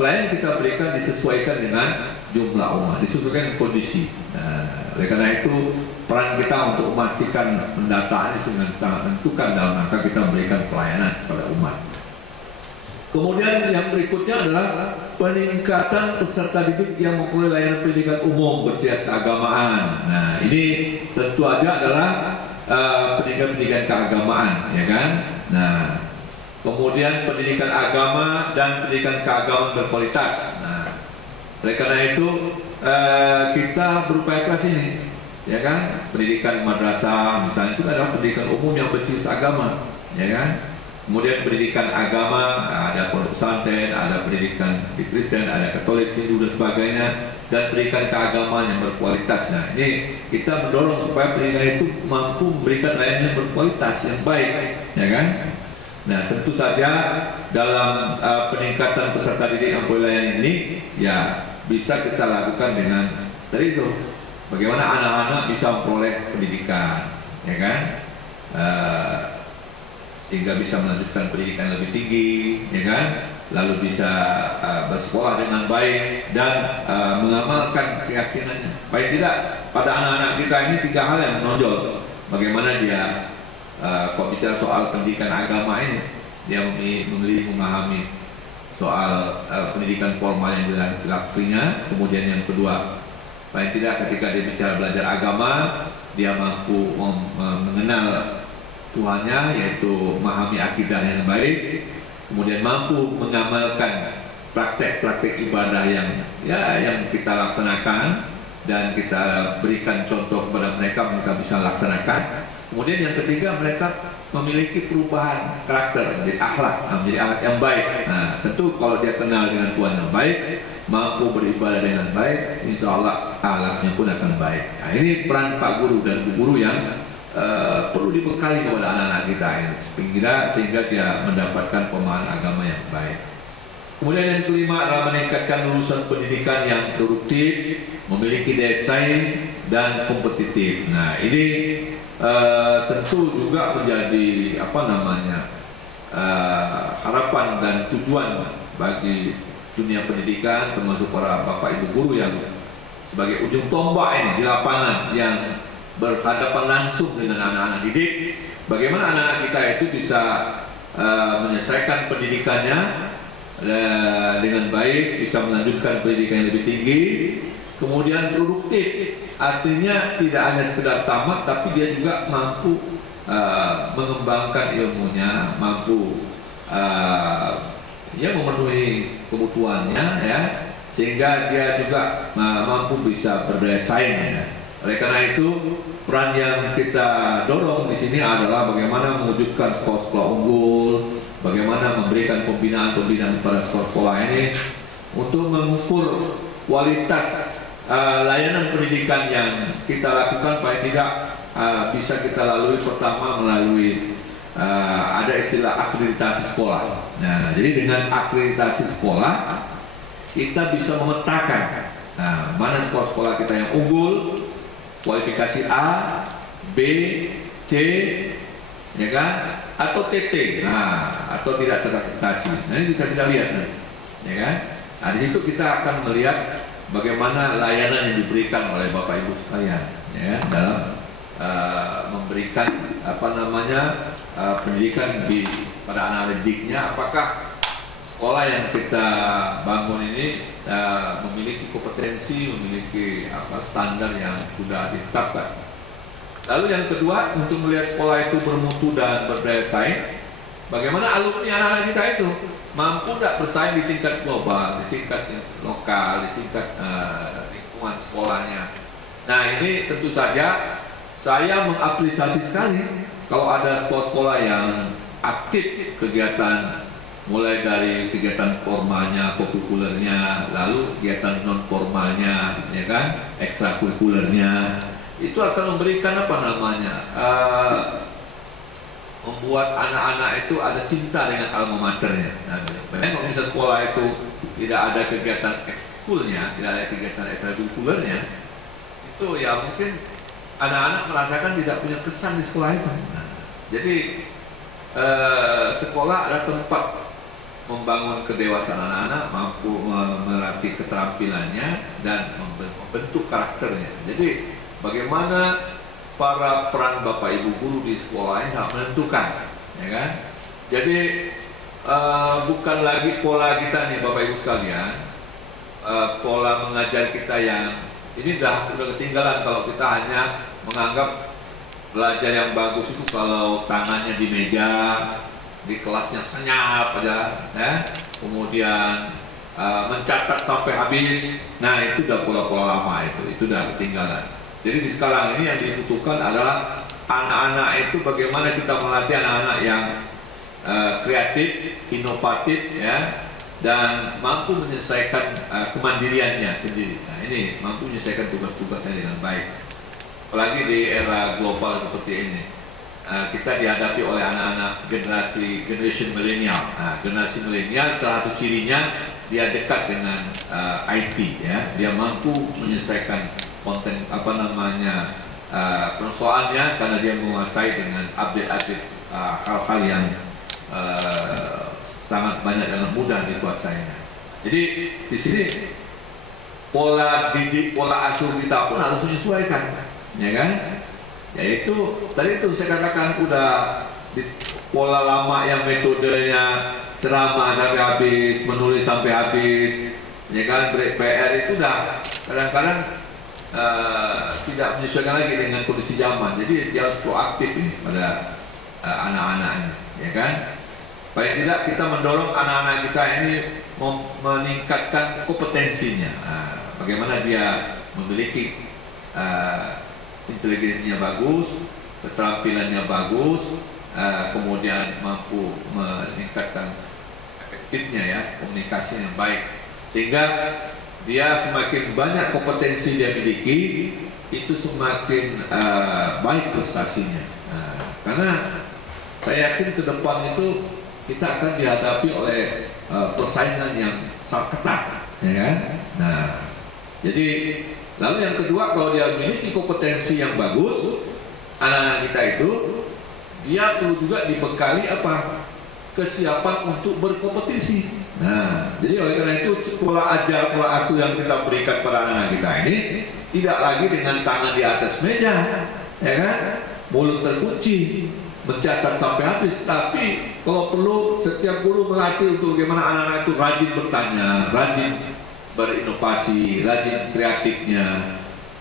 pelayanan kita berikan disesuaikan dengan jumlah umat, disesuaikan dengan kondisi. Nah, oleh karena itu peran kita untuk memastikan pendataan ini sangat menentukan dalam rangka kita memberikan pelayanan kepada umat. Kemudian yang berikutnya adalah peningkatan peserta didik yang memperoleh layanan pendidikan umum berbasis keagamaan. Nah ini tentu aja adalah pendidikan keagamaan, ya kan? Nah kemudian pendidikan agama dan pendidikan keagamaan berkualitas. Nah oleh karena itu kita berupaya keras ini, ya kan? Pendidikan madrasah misalnya itu adalah pendidikan umum yang berbasis agama, ya kan? Kemudian pendidikan agama, ada pondok pesantren, ada pendidikan di Kristen, ada Katolik, Hindu dan sebagainya, dan pendidikan keagamaan yang berkualitas. Nah ini kita mendorong supaya pendidikan itu mampu memberikan layanan yang berkualitas, yang baik, ya kan? Nah tentu saja dalam peningkatan peserta didik yang layanan ini, ya bisa kita lakukan dengan tadi itu, bagaimana anak-anak bisa memperoleh pendidikan, ya kan? Sehingga bisa melanjutkan pendidikan lebih tinggi, ya kan? Lalu bisa bersekolah dengan baik dan mengamalkan keyakinannya. Baik tidak, pada anak-anak kita ini 3 hal yang menonjol. Bagaimana dia, kalau bicara soal pendidikan agama ini, dia memahami soal pendidikan formal yang dilakukannya. Kemudian yang kedua, paling tidak ketika dia bicara belajar agama, dia mampu mengenal Tuhannya, yaitu memahami akidah yang baik, kemudian mampu mengamalkan praktek-praktek ibadah yang kita laksanakan dan kita berikan contoh kepada mereka bisa laksanakan. Kemudian yang ketiga, mereka memiliki perubahan karakter, menjadi akhlak, menjadi akhlak yang baik. Nah, tentu kalau dia kenal dengan Tuhan yang baik, mampu beribadah dengan baik, insya Allah akhlaknya pun akan baik. Nah, ini peran Pak Guru dan Bu Guru yang perlu dibekali kepada anak-anak kita ini sehingga dia mendapatkan pemahaman agama yang baik. Kemudian yang kelima adalah meningkatkan lulusan pendidikan yang produktif, memiliki daya saing dan kompetitif. Nah, ini tentu juga menjadi harapan dan tujuan bagi dunia pendidikan, termasuk para bapak ibu guru yang sebagai ujung tombak ini di lapangan yang berhadapan langsung dengan anak-anak didik. Bagaimana anak-anak kita itu bisa menyelesaikan pendidikannya dengan baik, bisa melanjutkan pendidikan yang lebih tinggi, kemudian produktif, artinya tidak hanya sekedar tamat, tapi dia juga mampu mengembangkan ilmunya, mampu memenuhi kebutuhannya, ya, sehingga dia juga mampu bisa berdaya saing. Ya. Oleh karena itu, peran yang kita dorong di sini adalah bagaimana mewujudkan sekolah-sekolah unggul, bagaimana memberikan pembinaan-pembinaan pada sekolah-sekolah ini untuk mengukur kualitas layanan pendidikan yang kita lakukan. Paling tidak bisa kita lalui pertama melalui ada istilah akreditasi sekolah. Nah, jadi dengan akreditasi sekolah kita bisa memetakan mana sekolah-sekolah kita yang unggul, kualifikasi A, B, C, ya kan, atau TT, atau tidak terakreditasi. Nah, ini kita lihat, ya kan. Nah, di situ kita akan melihat bagaimana layanan yang diberikan oleh Bapak Ibu sekalian, ya, dalam memberikan pendidikan pada anak didiknya. Apakah sekolah yang kita bangun ini memiliki kompetensi, memiliki standar yang sudah ditetapkan. Lalu yang kedua, untuk melihat sekolah itu bermutu dan berdaya saing, bagaimana alumni anak-anak kita itu mampu tidak bersaing di tingkat global, di tingkat lokal, di tingkat lingkungan sekolahnya. Nah, ini tentu saja saya mengapresiasi sekali kalau ada sekolah-sekolah yang aktif kegiatan, mulai dari kegiatan formalnya, kokurikulernya, lalu kegiatan non formalnya, ya kan, ekstrakurikulernya, itu akan memberikan membuat anak-anak itu ada cinta dengan alma maternya. Nah, kalau misalnya sekolah itu tidak ada kegiatan ekskulnya, tidak ada kegiatan ekstrakurikulernya, itu ya mungkin anak-anak merasakan tidak punya kesan di sekolah itu. Nah, jadi sekolah ada tempat membangun kedewasaan anak-anak, mampu melatih keterampilannya dan membentuk karakternya. Jadi bagaimana para peran Bapak Ibu guru di sekolah ini sangat menentukan, ya kan? Jadi bukan lagi pola kita nih Bapak Ibu sekalian, pola mengajar kita yang ini udah ketinggalan kalau kita hanya menganggap belajar yang bagus itu kalau tangannya di meja, di kelasnya senyap aja, ya. Kemudian mencatat sampai habis. Nah, itu udah pola-pola lama, itu udah ketinggalan. Jadi di sekarang ini yang dibutuhkan adalah anak-anak itu bagaimana kita melatih anak-anak yang kreatif, inovatif, ya, dan mampu menyelesaikan kemandiriannya sendiri. Nah, ini mampu menyelesaikan tugas-tugasnya dengan baik. Apalagi di era global seperti ini, kita dihadapi oleh anak-anak generation milenial. Nah, generasi milenial salah satu cirinya dia dekat dengan IT, ya, dia mampu menyelesaikan konten persoalannya karena dia menguasai dengan update hal-hal yang sangat banyak dan mudah dikuasainya. Jadi di sini pola didik, pola asuh kita pun harus menyesuaikan, ya kan? Yaitu tadi itu saya katakan udah di pola lama yang metodenya ceramah sampai habis, menulis sampai habis, ya kan, PR itu udah kadang-kadang tidak menyesuaikan lagi dengan kondisi zaman. Jadi dia harus proaktif ini pada anak-anak ini, ya kan. Paling tidak kita mendorong anak-anak kita ini meningkatkan kompetensinya. Bagaimana dia memiliki inteligensinya bagus, keterampilannya bagus, kemudian mampu meningkatkan efektifnya, ya, komunikasi yang baik, sehingga dia semakin banyak kompetensi dia miliki, itu semakin baik prestasinya. Karena saya yakin ke depan itu kita akan dihadapi oleh persaingan yang sangat ketat, ya kan? Nah, jadi lalu yang kedua, kalau dia memiliki kompetensi yang bagus, anak-anak kita itu dia perlu juga dibekali apa? Kesiapan untuk berkompetisi. Nah, jadi oleh karena itu pola ajar, pola asuh yang kita berikan pada anak-anak kita ini tidak lagi dengan tangan di atas meja, ya kan? Mulut terkunci, mencatat sampai habis. Tapi kalau perlu setiap guru melatih untuk bagaimana anak-anak itu rajin bertanya, rajin berinovasi, rajin kreatifnya,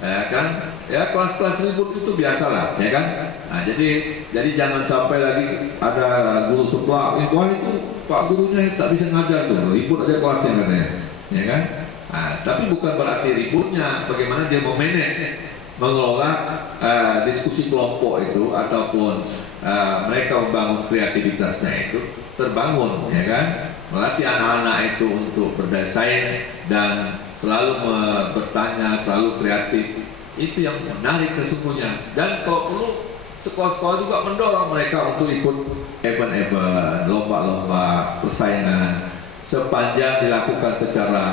ya kan? Ya kelas-kelas ribut itu biasalah, ya kan? Nah, jadi jangan sampai lagi ada guru sebelah, wah itu pak gurunya tak bisa ngajar tuh, ribut aja kelasnya katanya, ya kan? Nah, tapi bukan berarti ributnya, bagaimana dia mengelola diskusi kelompok itu ataupun mereka membangun kreativitasnya itu terbangun, ya kan? Melatih anak-anak itu untuk berdaya dan selalu bertanya, selalu kreatif. Itu yang menarik sesungguhnya. Dan kalau perlu sekolah-sekolah juga mendorong mereka untuk ikut event-event, lomba-lomba, persaingan sepanjang dilakukan secara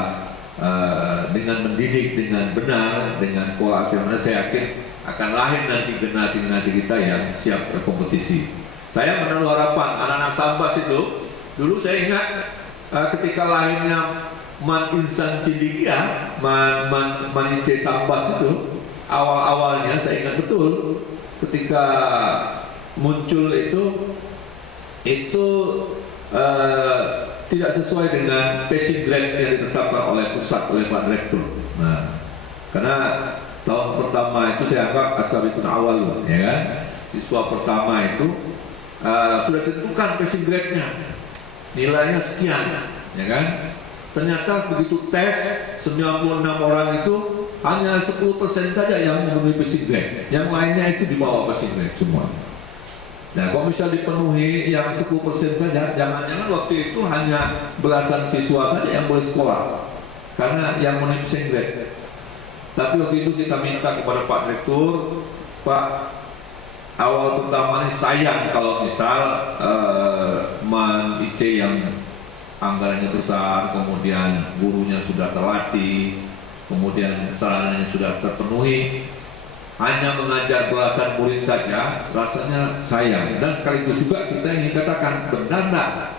dengan mendidik, dengan benar, dengan pola asuh. Saya yakin akan lahir nanti generasi-generasi kita yang siap berkompetisi. Saya menaruh harapan anak-anak Sambas itu. Dulu saya ingat ketika lahirnya Man Insan Cendekia, Man Ince Sambas itu, awal-awalnya saya ingat betul ketika muncul itu tidak sesuai dengan passing grade yang ditetapkan oleh pusat, oleh Pak Direktur. Nah, karena tahun pertama itu saya anggap asabikun awal, ya kan? Siswa pertama itu sudah ditentukan passing grade-nya, nilainya sekian, ya kan? Ternyata begitu tes 96 orang itu hanya 10% saja yang memenuhi passing grade, yang lainnya itu di bawah passing grade semua. Nah, kalau bisa dipenuhi yang 10% saja, jangan-jangan waktu itu hanya belasan siswa saja yang boleh sekolah, karena yang memenuhi passing grade. Tapi waktu itu kita minta kepada Pak Direktur, Pak, awal pertama ini sayang kalau misal Man IT yang anggarannya besar, kemudian gurunya sudah terlatih, kemudian sarananya sudah terpenuhi, hanya mengajar belasan murid saja, rasanya sayang. Dan sekaligus juga kita ingin katakan, benar enggak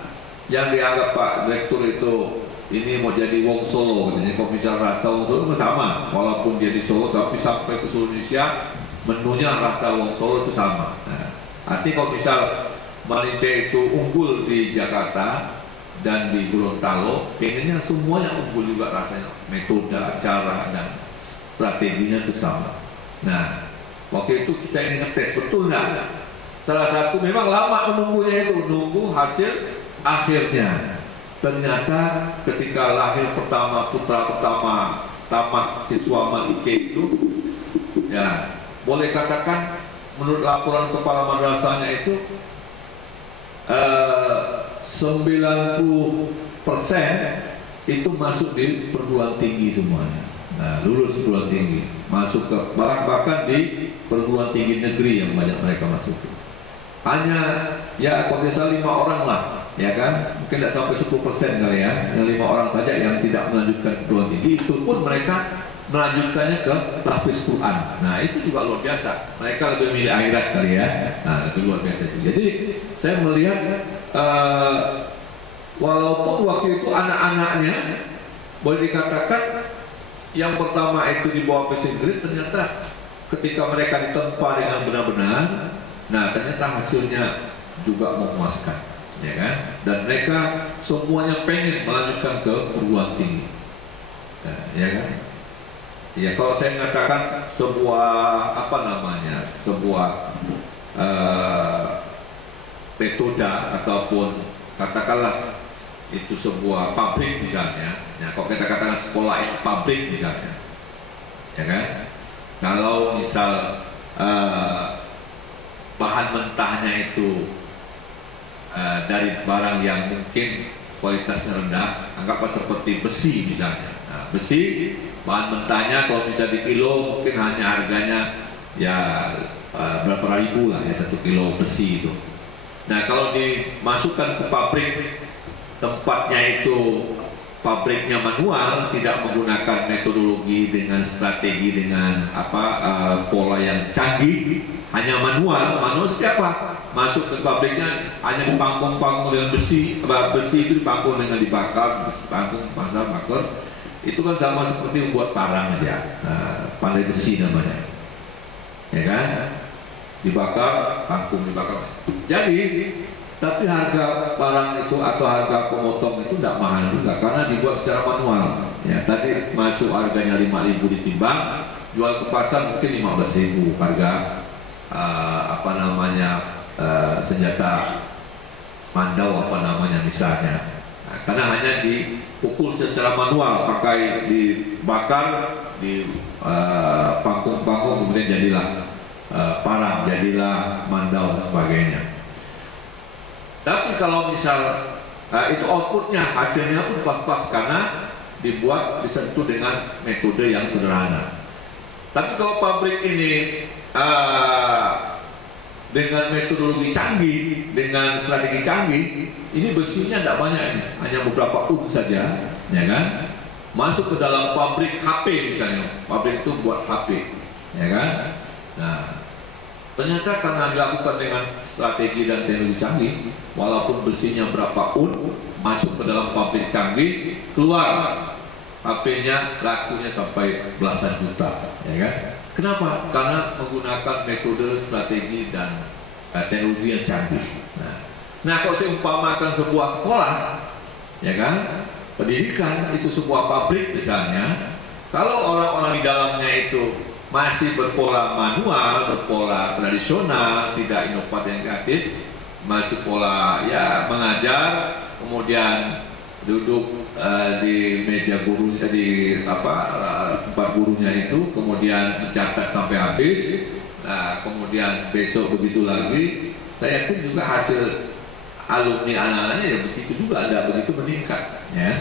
yang dianggap Pak Direktur itu ini mau jadi Wong Solo, katanya. Kalau misal rasa Wong Solo itu sama, walaupun dia di Solo, tapi sampai ke seluruh Indonesia menunya rasa Wong Solo itu sama. Nah, artinya kalau misal Malince itu unggul di Jakarta dan di Gorontalo, pengennya semuanya unggul juga rasanya, metode, cara dan strateginya itu sama. Nah, waktu itu kita ingin ngetes betul nggak? Salah satu memang lama menunggunya itu, nunggu hasil akhirnya. Ternyata ketika lahir pertama, putra pertama tamat siswa Malince itu, ya boleh katakan menurut laporan kepala madrasahnya itu 90% itu masuk di perguruan tinggi semuanya. Nah, lulus perguruan tinggi, masuk ke bahkan di perguruan tinggi negeri yang banyak mereka masuk. Hanya ya kalau bisa 5 orang lah, ya kan? Mungkin tidak sampai 10% kali ya. Yang 5 orang saja yang tidak melanjutkan perguruan tinggi, itu pun mereka melanjutkannya ke tahfiz Quran. Nah, itu juga luar biasa. Mereka lebih milih akhirat kali ya. Nah, itu luar biasa juga. Jadi saya melihat walaupun waktu itu anak-anaknya boleh dikatakan yang pertama itu di bawah passing grade, ternyata ketika mereka ditempa dengan benar-benar, nah ternyata hasilnya juga memuaskan, ya kan? Dan mereka semuanya pengen melanjutkan ke perguruan tinggi, nah, ya kan? Ya, kalau saya mengatakan sebuah sebuah metode ataupun katakanlah itu sebuah pabrik misalnya, ya kalau kita katakan sekolah itu pabrik misalnya, ya kan? Kalau misal bahan mentahnya itu dari barang yang mungkin kualitasnya rendah, anggaplah seperti besi misalnya. Nah, besi bahan mentahnya kalau bisa di kilo mungkin hanya harganya ya berapa ribu lah ya 1 kilo besi itu. Nah, kalau dimasukkan ke pabrik, tempatnya itu pabriknya manual, tidak menggunakan metodologi dengan strategi dengan pola yang canggih, hanya manual seperti apa? Masuk ke pabriknya hanya dipangkung-pangkung dengan besi itu dipangkung dengan dibakar, pangkung pasar bakar. Itu kan sama seperti membuat parang aja, pandai besi namanya, ya kan? Dibakar, pangkung dibakar. Jadi, tapi harga barang itu atau harga pemotong itu tidak mahal juga karena dibuat secara manual. Ya, tadi masuk harganya 5.000 ditimbang, jual ke pasar mungkin 15.000 harga senjata mandau misalnya. Nah, karena hanya dipukul secara manual, pakai dibakar, di pangkung-pangkung kemudian jadilah parang, jadilah mandau dan sebagainya. Tapi kalau misal itu outputnya, hasilnya pun pas-pas karena disentuh dengan metode yang sederhana. Tapi kalau pabrik ini dengan metodologi canggih, dengan strategi canggih, ini besinya tidak banyak ini, hanya beberapa saja, ya kan? Masuk ke dalam pabrik HP misalnya, pabrik itu buat HP, ya kan? Nah, ternyata karena dilakukan dengan strategi dan teknologi canggih, walaupun besinya berapa masuk ke dalam pabrik canggih, keluar HP-nya lakunya sampai belasan juta, ya kan? Kenapa? Karena menggunakan metode, strategi dan teknologi yang canggih. Nah, kalau saya umpamakan sebuah sekolah, ya kan, pendidikan itu sebuah pabrik misalnya, kalau orang-orang di dalamnya itu masih berpola manual, berpola tradisional, tidak inovatif yang kreatif, masih pola ya mengajar, kemudian duduk di meja guru, di tempat gurunya itu, kemudian mencatat sampai habis, kemudian besok begitu lagi. Saya yakin juga hasil alumni anak-anaknya ya begitu juga, ada begitu meningkat, ya.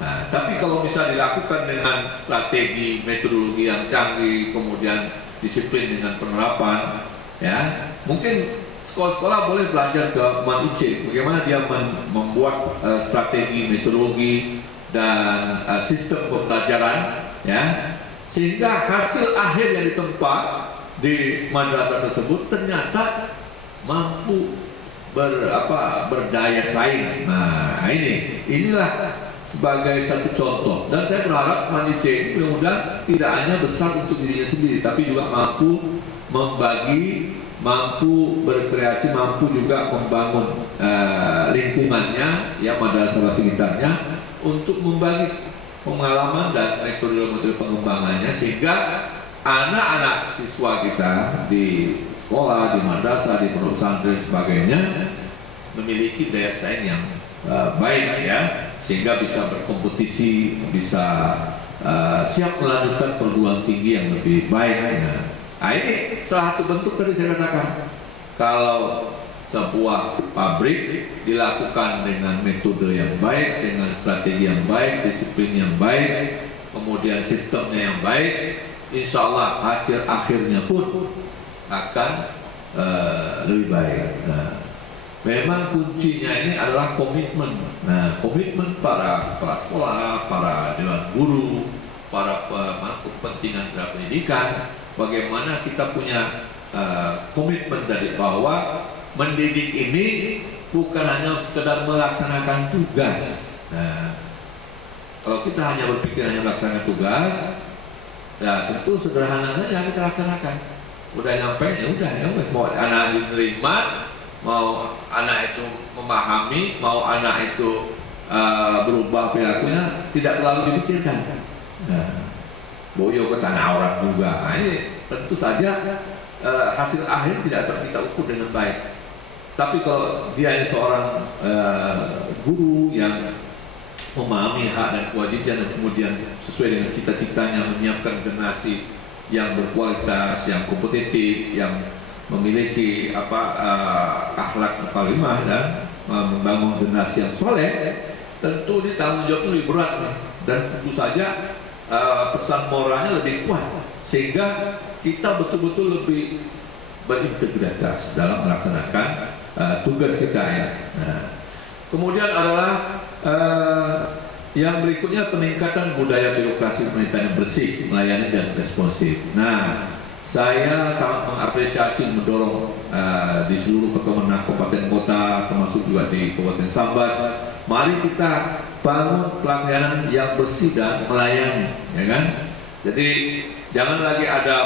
Nah, tapi kalau bisa dilakukan dengan strategi, metodologi yang canggih, kemudian disiplin dengan penerapan, ya, mungkin sekolah-sekolah boleh belajar ke Man IC, bagaimana dia membuat strategi, metodologi dan sistem pembelajaran, ya, sehingga hasil akhir yang ditempa di madrasah tersebut ternyata mampu berdaya saing. Nah, inilah sebagai satu contoh, dan saya berharap Man IC mudah-mudahan tidak hanya besar untuk dirinya sendiri, tapi juga mampu membagi, mampu berkreasi, mampu juga membangun lingkungannya, ya, madrasah sekitarnya, untuk membagi pengalaman dan metode-metode pengembangannya, sehingga anak-anak siswa kita di sekolah, di madrasah, di pondok pesantren dan sebagainya memiliki daya saing yang baik, ya, sehingga bisa berkompetisi, bisa siap melanjutkan perguruan tinggi yang lebih baik. Nah, ini salah satu bentuk tadi saya katakan, kalau sebuah pabrik dilakukan dengan metode yang baik, dengan strategi yang baik, disiplin yang baik, kemudian sistemnya yang baik, insya Allah hasil akhirnya pun akan lebih baik. Nah, memang kuncinya ini adalah komitmen. Nah, komitmen para kepala sekolah, para dewan guru, para pemangku kepentingan dalam pendidikan, bagaimana kita punya komitmen dari bahwa mendidik ini bukan hanya sekedar melaksanakan tugas. Nah, kalau kita hanya berpikir hanya melaksanakan tugas, ya tentu sederhana saja kita laksanakan. Udah nyampe, ya udah, ya mau anak diterima, mau anak itu memahami, mau anak itu berubah perilakunya, tidak terlalu dipikirkan. Nah, boyo ke tanah orang juga. Nah, ini tentu saja hasil akhir tidak dapat kita ukur dengan baik. Tapi kalau dia seorang guru yang memahami hak dan kewajiban, dan kemudian sesuai dengan cita-citanya menyiapkan generasi yang berkualitas, yang kompetitif, yang memiliki akhlak karimah dan membangun generasi yang soleh, tentu ini tanggung jawab lebih berat nih. Dan tentu saja pesan moralnya lebih kuat, sehingga kita betul-betul lebih berintegritas dalam melaksanakan tugas kita ya. Nah, kemudian adalah yang berikutnya peningkatan budaya birokrasi pemerintahan yang bersih, melayani dan responsif. Nah, saya sangat mengapresiasi mendorong di seluruh Kemenang Kabupaten Kota, termasuk juga di Kabupaten Sambas. Mari kita bangun pelayanan yang bersih dan melayani, ya kan? Jadi jangan lagi ada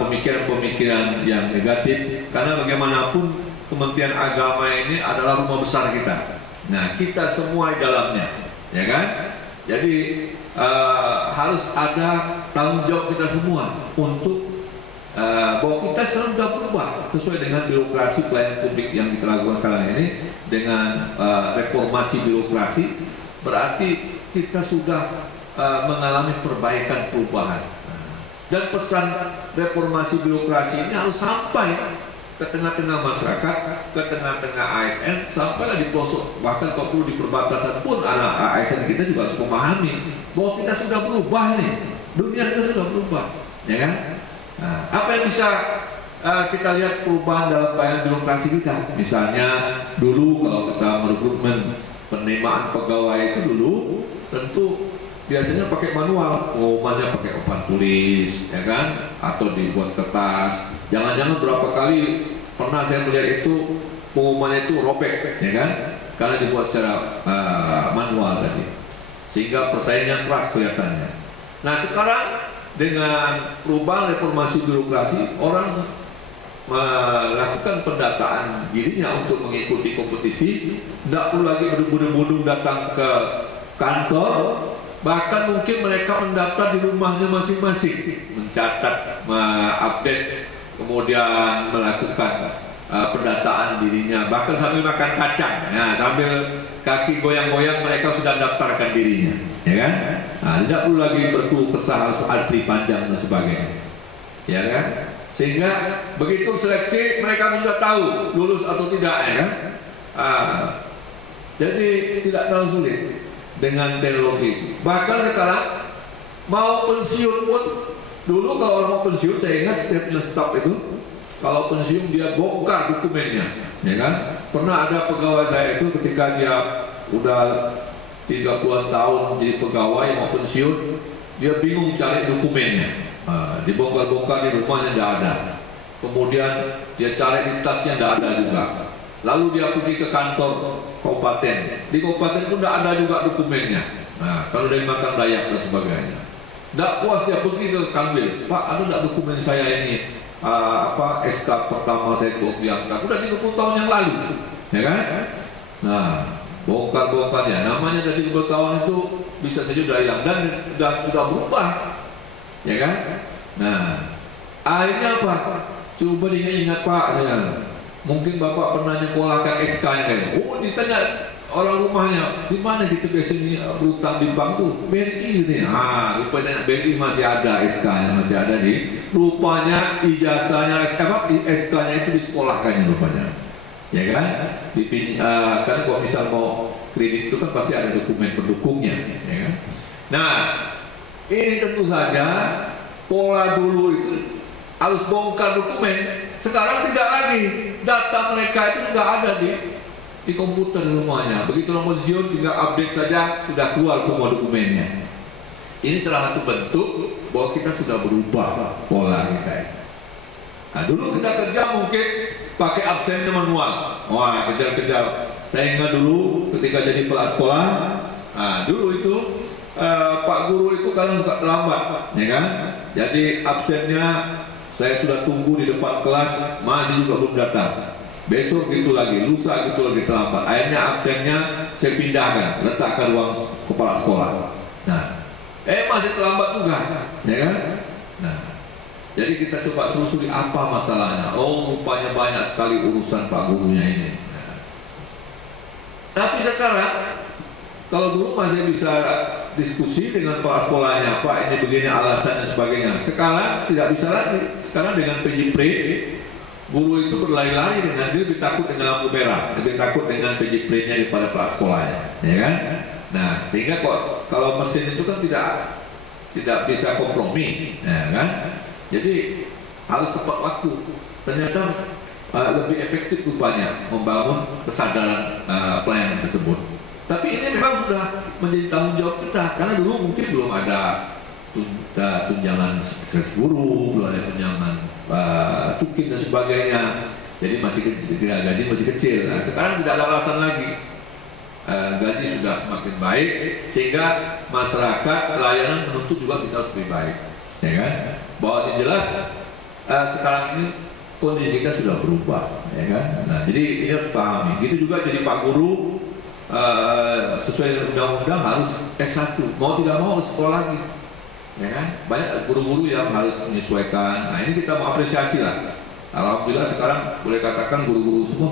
pemikiran-pemikiran yang negatif, karena bagaimanapun Kementerian Agama ini adalah rumah besar kita. Nah, kita semua di dalamnya, ya kan? Jadi harus ada tanggung jawab kita semua untuk bahwa kita sekarang sudah berubah sesuai dengan birokrasi pelayanan publik yang kita lakukan sekarang ini dengan reformasi birokrasi, berarti kita sudah mengalami perbaikan perubahan. Dan pesan reformasi birokrasi ini harus sampai ke tengah-tengah masyarakat, ke tengah-tengah ASN, sampailah di pelosok, bahkan kalau perlu di perbatasan pun anak ASN kita juga harus memahami bahwa kita sudah berubah nih, dunia kita sudah berubah, ya kan? Nah, apa yang bisa kita lihat perubahan dalam pelayanan birokrasi kita? Misalnya dulu kalau kita merekrutmen penerimaan pegawai itu dulu tentu biasanya pakai manual, pengumumannya pakai papan tulis, ya kan? Atau dibuat kertas. Jangan-jangan berapa kali pernah saya melihat itu pengumumannya itu robek, ya kan? Karena dibuat secara manual tadi, sehingga persaingan keras kelihatannya. Nah, sekarang dengan perubahan reformasi birokrasi, orang melakukan pendataan dirinya untuk mengikuti kompetisi, tidak perlu lagi berbondong-bondong datang ke kantor. Bahkan mungkin mereka mendaftar di rumahnya masing-masing, mencatat, update, kemudian melakukan pendataan dirinya, bahkan sambil makan kacang, ya, sambil kaki goyang-goyang mereka sudah daftarkan dirinya, ya kan? Nah, tidak perlu lagi berkeluh kesah harus antri panjang dan sebagainya, ya kan? Sehingga begitu seleksi mereka sudah tahu lulus atau tidak, ya kan? Jadi tidak terlalu sulit dengan teknologi. Bahkan sekarang mau pensiun pun, dulu kalau orang mau pensiun, saya ingat setiap staf itu kalau pensiun dia bongkar dokumennya, ya kan? Pernah ada pegawai saya itu ketika dia udah 30-an tahun jadi pegawai mau pensiun, dia bingung cari dokumennya. Dibongkar-bongkar di rumahnya tidak ada. Kemudian dia cari di tasnya tidak ada juga. Lalu dia pergi ke kantor kabupaten. Di kabupaten pun tidak ada juga dokumennya. Nah, kalau dari Makam Dayak dan sebagainya. Tidak puas dia pergi ke Kanwil. Pak, ada tidak dokumen saya ini? SK pertama saya itu diangkat. Udah 30 tahun yang lalu, ya kan? Nah, bongkar-bongkar ya. Namanya dari 30 tahun itu bisa saja sudah hilang dan sudah berubah, ya kan? Nah, akhirnya apa? Coba diingat Pak, saya. Mungkin Bapak pernah nyekolahkan SK-nya kayak. Oh, ditanya orang rumahnya, di mana gitu biasanya berutang di bank tuh? BRI gitu ya. Rupanya BRI masih ada SK-nya, masih ada di. Rupanya ijazahnya SK-nya itu disekolahkannya rupanya. Ya kan? Karena kalau misal mau kredit itu kan pasti ada dokumen pendukungnya, ya kan? Nah, ini tentu saja pola dulu itu harus bongkar dokumen. Sekarang tidak lagi, data mereka itu sudah ada di komputer semuanya. Begitu nomor pensiun tinggal update saja, sudah keluar semua dokumennya. Ini salah satu bentuk bahwa kita sudah berubah pola kita ini. Nah, dulu kita kerja mungkin pakai absennya manual. Wah, kejar-kejar. Saya ingat dulu ketika jadi kepala sekolah, dulu itu Pak Guru itu kadang suka terlambat, ya kan? Jadi absennya saya sudah tunggu di depan kelas, masih juga belum datang. Besok gitu lagi, lusa gitu lagi terlambat. Akhirnya absennya saya pindahkan, letakkan ruang kepala sekolah. Nah, masih terlambat juga, ya kan? Nah, jadi kita coba selusuri apa masalahnya. Oh, rupanya banyak sekali urusan Pak Gurunya ini. Nah, tapi sekarang, kalau dulu masih bisa diskusi dengan kepala sekolahnya, Pak ini begini alasannya sebagainya. Sekarang tidak bisa lagi. Sekarang dengan penjipret guru itu berlari-lari dengan dia lebih takut dengan lampu merah, lebih takut dengan pejiplitnya daripada kepala sekolahnya, ya kan? Nah, sehingga kalau mesin itu kan tidak bisa kompromi, ya kan? Jadi harus tepat waktu. Ternyata lebih efektif rupanya membangun kesadaran pelayanan tersebut. Tapi ini memang sudah menjadi tanggung jawab kita, karena dulu mungkin belum ada tunjangan stres guru, belum ada tunjangan tukin dan sebagainya. Jadi gaji masih kecil. Nah, sekarang tidak ada alasan lagi. Gaji sudah semakin baik, sehingga masyarakat layanan menuntut juga kita harus lebih baik, ya kan? Bahwa yang jelas sekarang ini kondisi kita sudah berubah, ya kan? Nah, jadi ini harus pahami. Gitu juga jadi Pak Guru sesuai dengan undang-undang harus S1, mau tidak mau harus sekolah lagi, ya kan? Banyak guru-guru yang harus menyesuaikan. Nah, ini kita mau apresiasi lah. Alhamdulillah sekarang boleh katakan guru-guru semua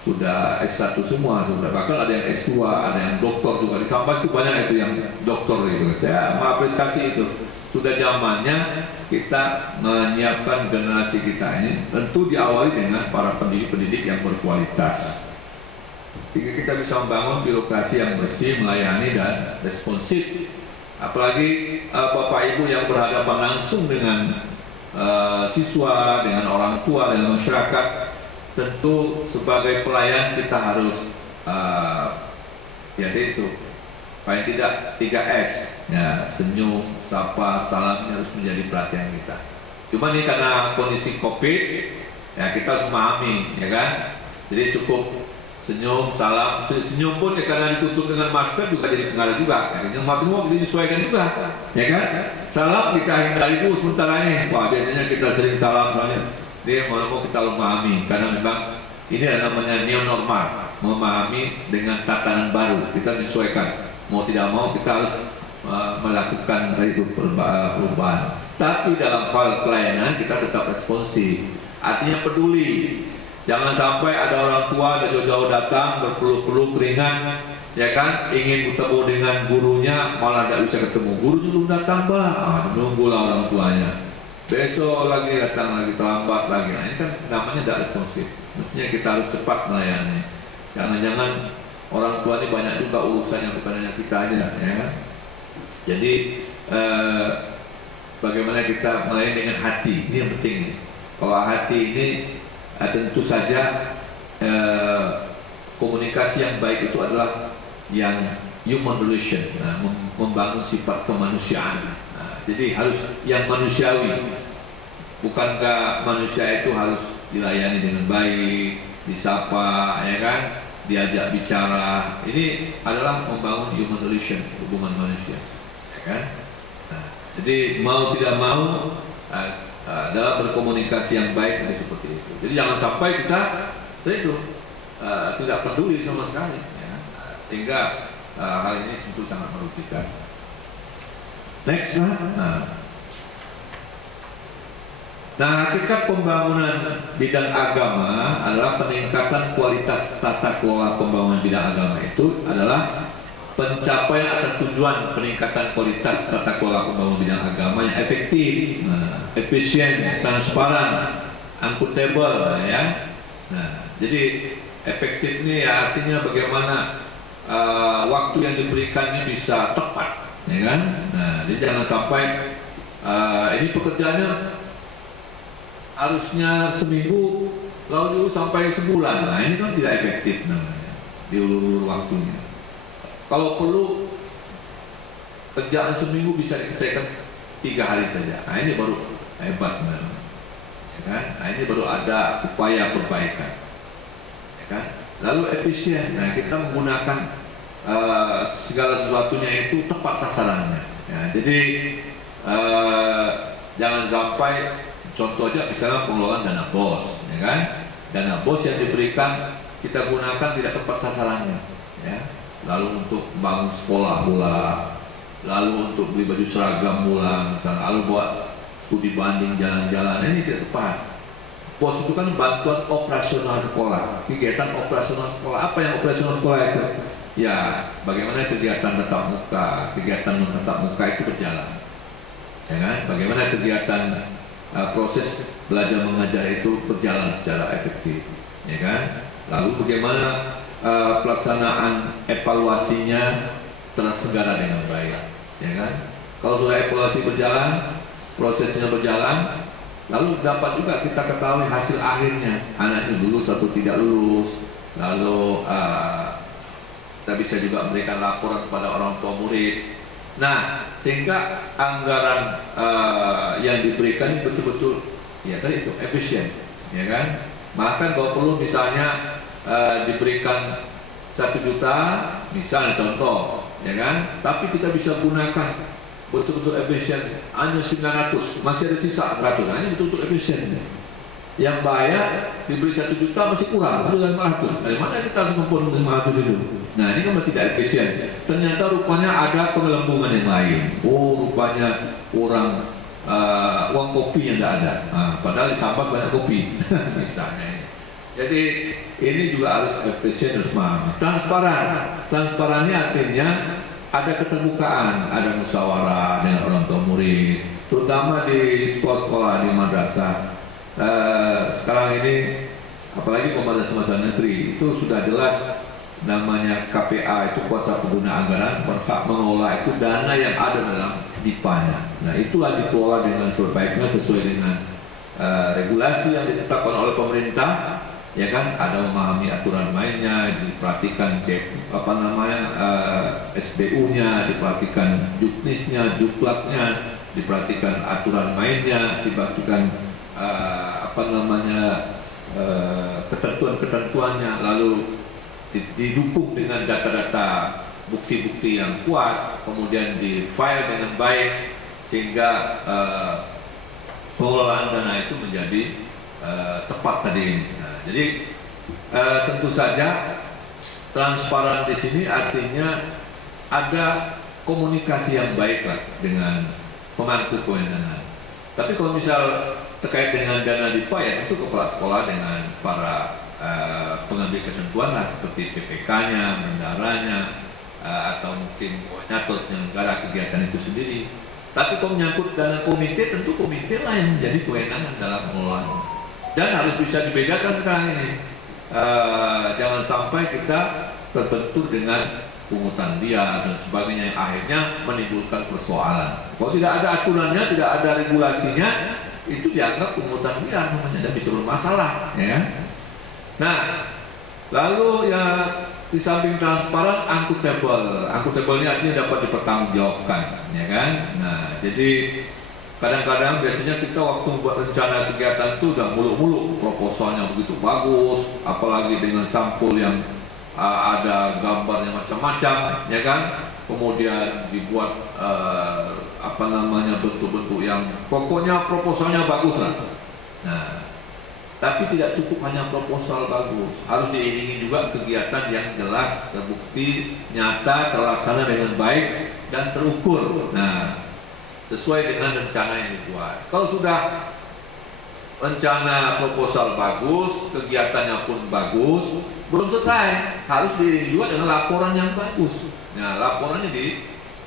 sudah S1 semua, sudah bahkan ada yang S2, ada yang doktor juga. Di Sambas itu banyak itu yang doktor itu. Saya mengapresiasi itu. Sudah zamannya kita menyiapkan generasi kita ini, tentu diawali dengan para pendidik-pendidik yang berkualitas. Sehingga kita bisa membangun birokrasi yang bersih, melayani dan responsif. Apalagi Bapak Ibu yang berhadapan langsung dengan siswa, dengan orang tua, dengan masyarakat, tentu sebagai pelayan kita harus itu paling tidak 3S, ya, senyum, sapa, salam harus menjadi perhatian kita. Cuma ini karena kondisi COVID, ya kita harus memahami, ya kan? Jadi cukup senyum, salam, senyum pun ya karena ditutup dengan masker juga jadi pengaruh juga. Ya, senyum mau kita disesuaikan juga, ya kan? Salam kita hindari dulu sementara ini. Wah, biasanya kita sering salam soalnya. Dia mau kita memahami, karena memang ini adalah namanya new normal, memahami dengan tatanan baru, kita menyesuaikan. Mau tidak mau kita harus melakukan itu perubahan. Tapi dalam hal pelayanan kita tetap responsif, artinya peduli. Jangan sampai ada orang tua dari jauh-jauh datang berpeluh-peluh keringat, ya kan, ingin bertemu dengan gurunya malah tidak bisa ketemu. Gurunya belum datang, Pak. Menunggulah orang tuanya. Besok lagi datang lagi, terlambat lagi. Nah, ini kan namanya tidak responsif. Mestinya kita harus cepat melayani. Jangan-jangan orang tua ini banyak juga urusannya, bukan hanya kita aja, ya kan? Jadi bagaimana kita melayani dengan hati, ini yang penting. Kalau hati ini tentu saja komunikasi yang baik itu adalah yang human relation, membangun sifat kemanusiaan. Jadi harus yang manusiawi. Bukankah manusia itu harus dilayani dengan baik, disapa, ya kan, diajak bicara. Ini adalah membangun human relation, hubungan manusia, ya kan? Nah, jadi mau tidak mau dalam berkomunikasi yang baik itu seperti itu. Jadi jangan sampai kita tidak peduli sama sekali, ya. Sehingga hal ini tentu sangat merugikan. Next, nah, hakikat pembangunan bidang agama adalah peningkatan kualitas tata kelola pembangunan bidang agama itu adalah pencapaian atas tujuan peningkatan kualitas tata kelola pembangunan bidang agama yang efektif, efisien, transparan, akuntabel, ya. Nah, jadi efektif ini ya artinya bagaimana waktu yang diberikan ini bisa tepat, ya kan? Nah, jadi jangan sampai ini pekerjaannya harusnya seminggu lalu sampai sebulan. Nah, ini kan tidak efektif namanya, diulur-ulur waktunya. Kalau perlu kerjaan seminggu bisa diselesaikan 3 hari saja. Nah, ini baru hebat, ya kan? Nah, ini baru ada upaya perbaikan, ya kan? Lalu efisien. Nah, kita menggunakan segala sesuatunya itu tepat sasarannya, ya. Jadi jangan sampai, contoh aja misalnya pengelolaan dana BOS, ya kan? Dana BOS yang diberikan kita gunakan tidak tepat sasarannya, ya. Lalu untuk bangun sekolah pula, lalu untuk beli baju seragam pula, misalnya, lalu buat studi banding jalan-jalan, ini tidak tepat. BOS itu kan bantuan operasional sekolah, kegiatan operasional sekolah. Apa yang operasional sekolah itu? Ya, bagaimana kegiatan tatap muka, kegiatan non tatap muka itu berjalan, ya kan? Bagaimana kegiatan proses belajar mengajar itu berjalan secara efektif, ya kan? Lalu bagaimana pelaksanaan evaluasinya terselenggara dengan baik, ya kan? Kalau sudah evaluasi berjalan, prosesnya berjalan, lalu dapat juga kita ketahui hasil akhirnya, anak itu lulus atau tidak lulus, lalu kita bisa juga memberikan laporan kepada orang tua murid. Nah, sehingga anggaran yang diberikan betul-betul, ya tadi itu efisien, ya kan? Bahkan kalau perlu misalnya diberikan 1 juta, misalnya contoh, ya kan? Tapi kita bisa gunakan betul-betul efisien hanya 900, masih ada sisa 100, nah ini betul-betul efisien. Yang bayar diberi 1 juta masih kurang 900, dari mana kita harus kumpul 500 itu? Nah ini kan tidak efisien. Ternyata rupanya ada pengelembungan yang lain. Oh rupanya kurang uang kopi yang tidak ada. Nah, padahal di Sabah banyak kopi misalnya ini. Jadi ini juga harus efisien, harus paham. Transparannya artinya ada keterbukaan, ada musyawarah dengan orang tua murid, terutama di sekolah-sekolah, di madrasah. Sekarang ini apalagi madrasah negeri itu sudah jelas namanya KPA itu kuasa pengguna anggaran, berhak mengelola itu dana yang ada dalam DIPA-nya. Nah itulah dikelola dengan sebaiknya sesuai dengan regulasi yang ditetapkan oleh pemerintah, ya kan? Ada memahami aturan mainnya, diperhatikan cek SBU-nya, diperhatikan juknisnya, juklaknya, diperhatikan aturan mainnya, diperhatikan ketentuan-ketentuannya, lalu didukung dengan data-data bukti-bukti yang kuat, kemudian di-file dengan baik sehingga pengelolaan dana itu menjadi tepat tadi. Nah, jadi tentu saja transparan di sini artinya ada komunikasi yang baik lah dengan pemangku kewenangan. Tapi kalau misal terkait dengan dana DIPA ya tentu kepala sekolah dengan para pengambil ketentuan lah seperti PPK-nya, bendaranya, atau mungkin koordinator penyelenggara kegiatan itu sendiri. Tapi kalau menyangkut dana komite, tentu komite lah yang menjadi kewenangan dalam pengelolaan. Dan harus bisa dibedakan sekarang ini. Jangan sampai kita terbentur dengan pungutan liar dan sebagainya yang akhirnya menimbulkan persoalan. Kalau tidak ada aturannya, tidak ada regulasinya, itu dianggap pungutan liar namanya dan bisa bermasalah, ya. Nah, lalu yang di samping transparan, akuntabel ini artinya dapat dipertanggungjawabkan, ya kan? Nah, jadi kadang-kadang biasanya kita waktu buat rencana kegiatan itu udah muluk-muluk, proposalnya begitu bagus, apalagi dengan sampul yang ada gambarnya macam-macam, ya kan? Kemudian dibuat bentuk-bentuk yang pokoknya proposalnya bagus lah. Nah, tapi tidak cukup hanya proposal bagus, harus diiringi juga kegiatan yang jelas, terbukti, nyata, terlaksana dengan baik dan terukur. Nah, sesuai dengan rencana yang dibuat. Kalau sudah rencana proposal bagus, kegiatannya pun bagus, belum selesai, harus diiringi juga dengan laporan yang bagus. Nah, laporannya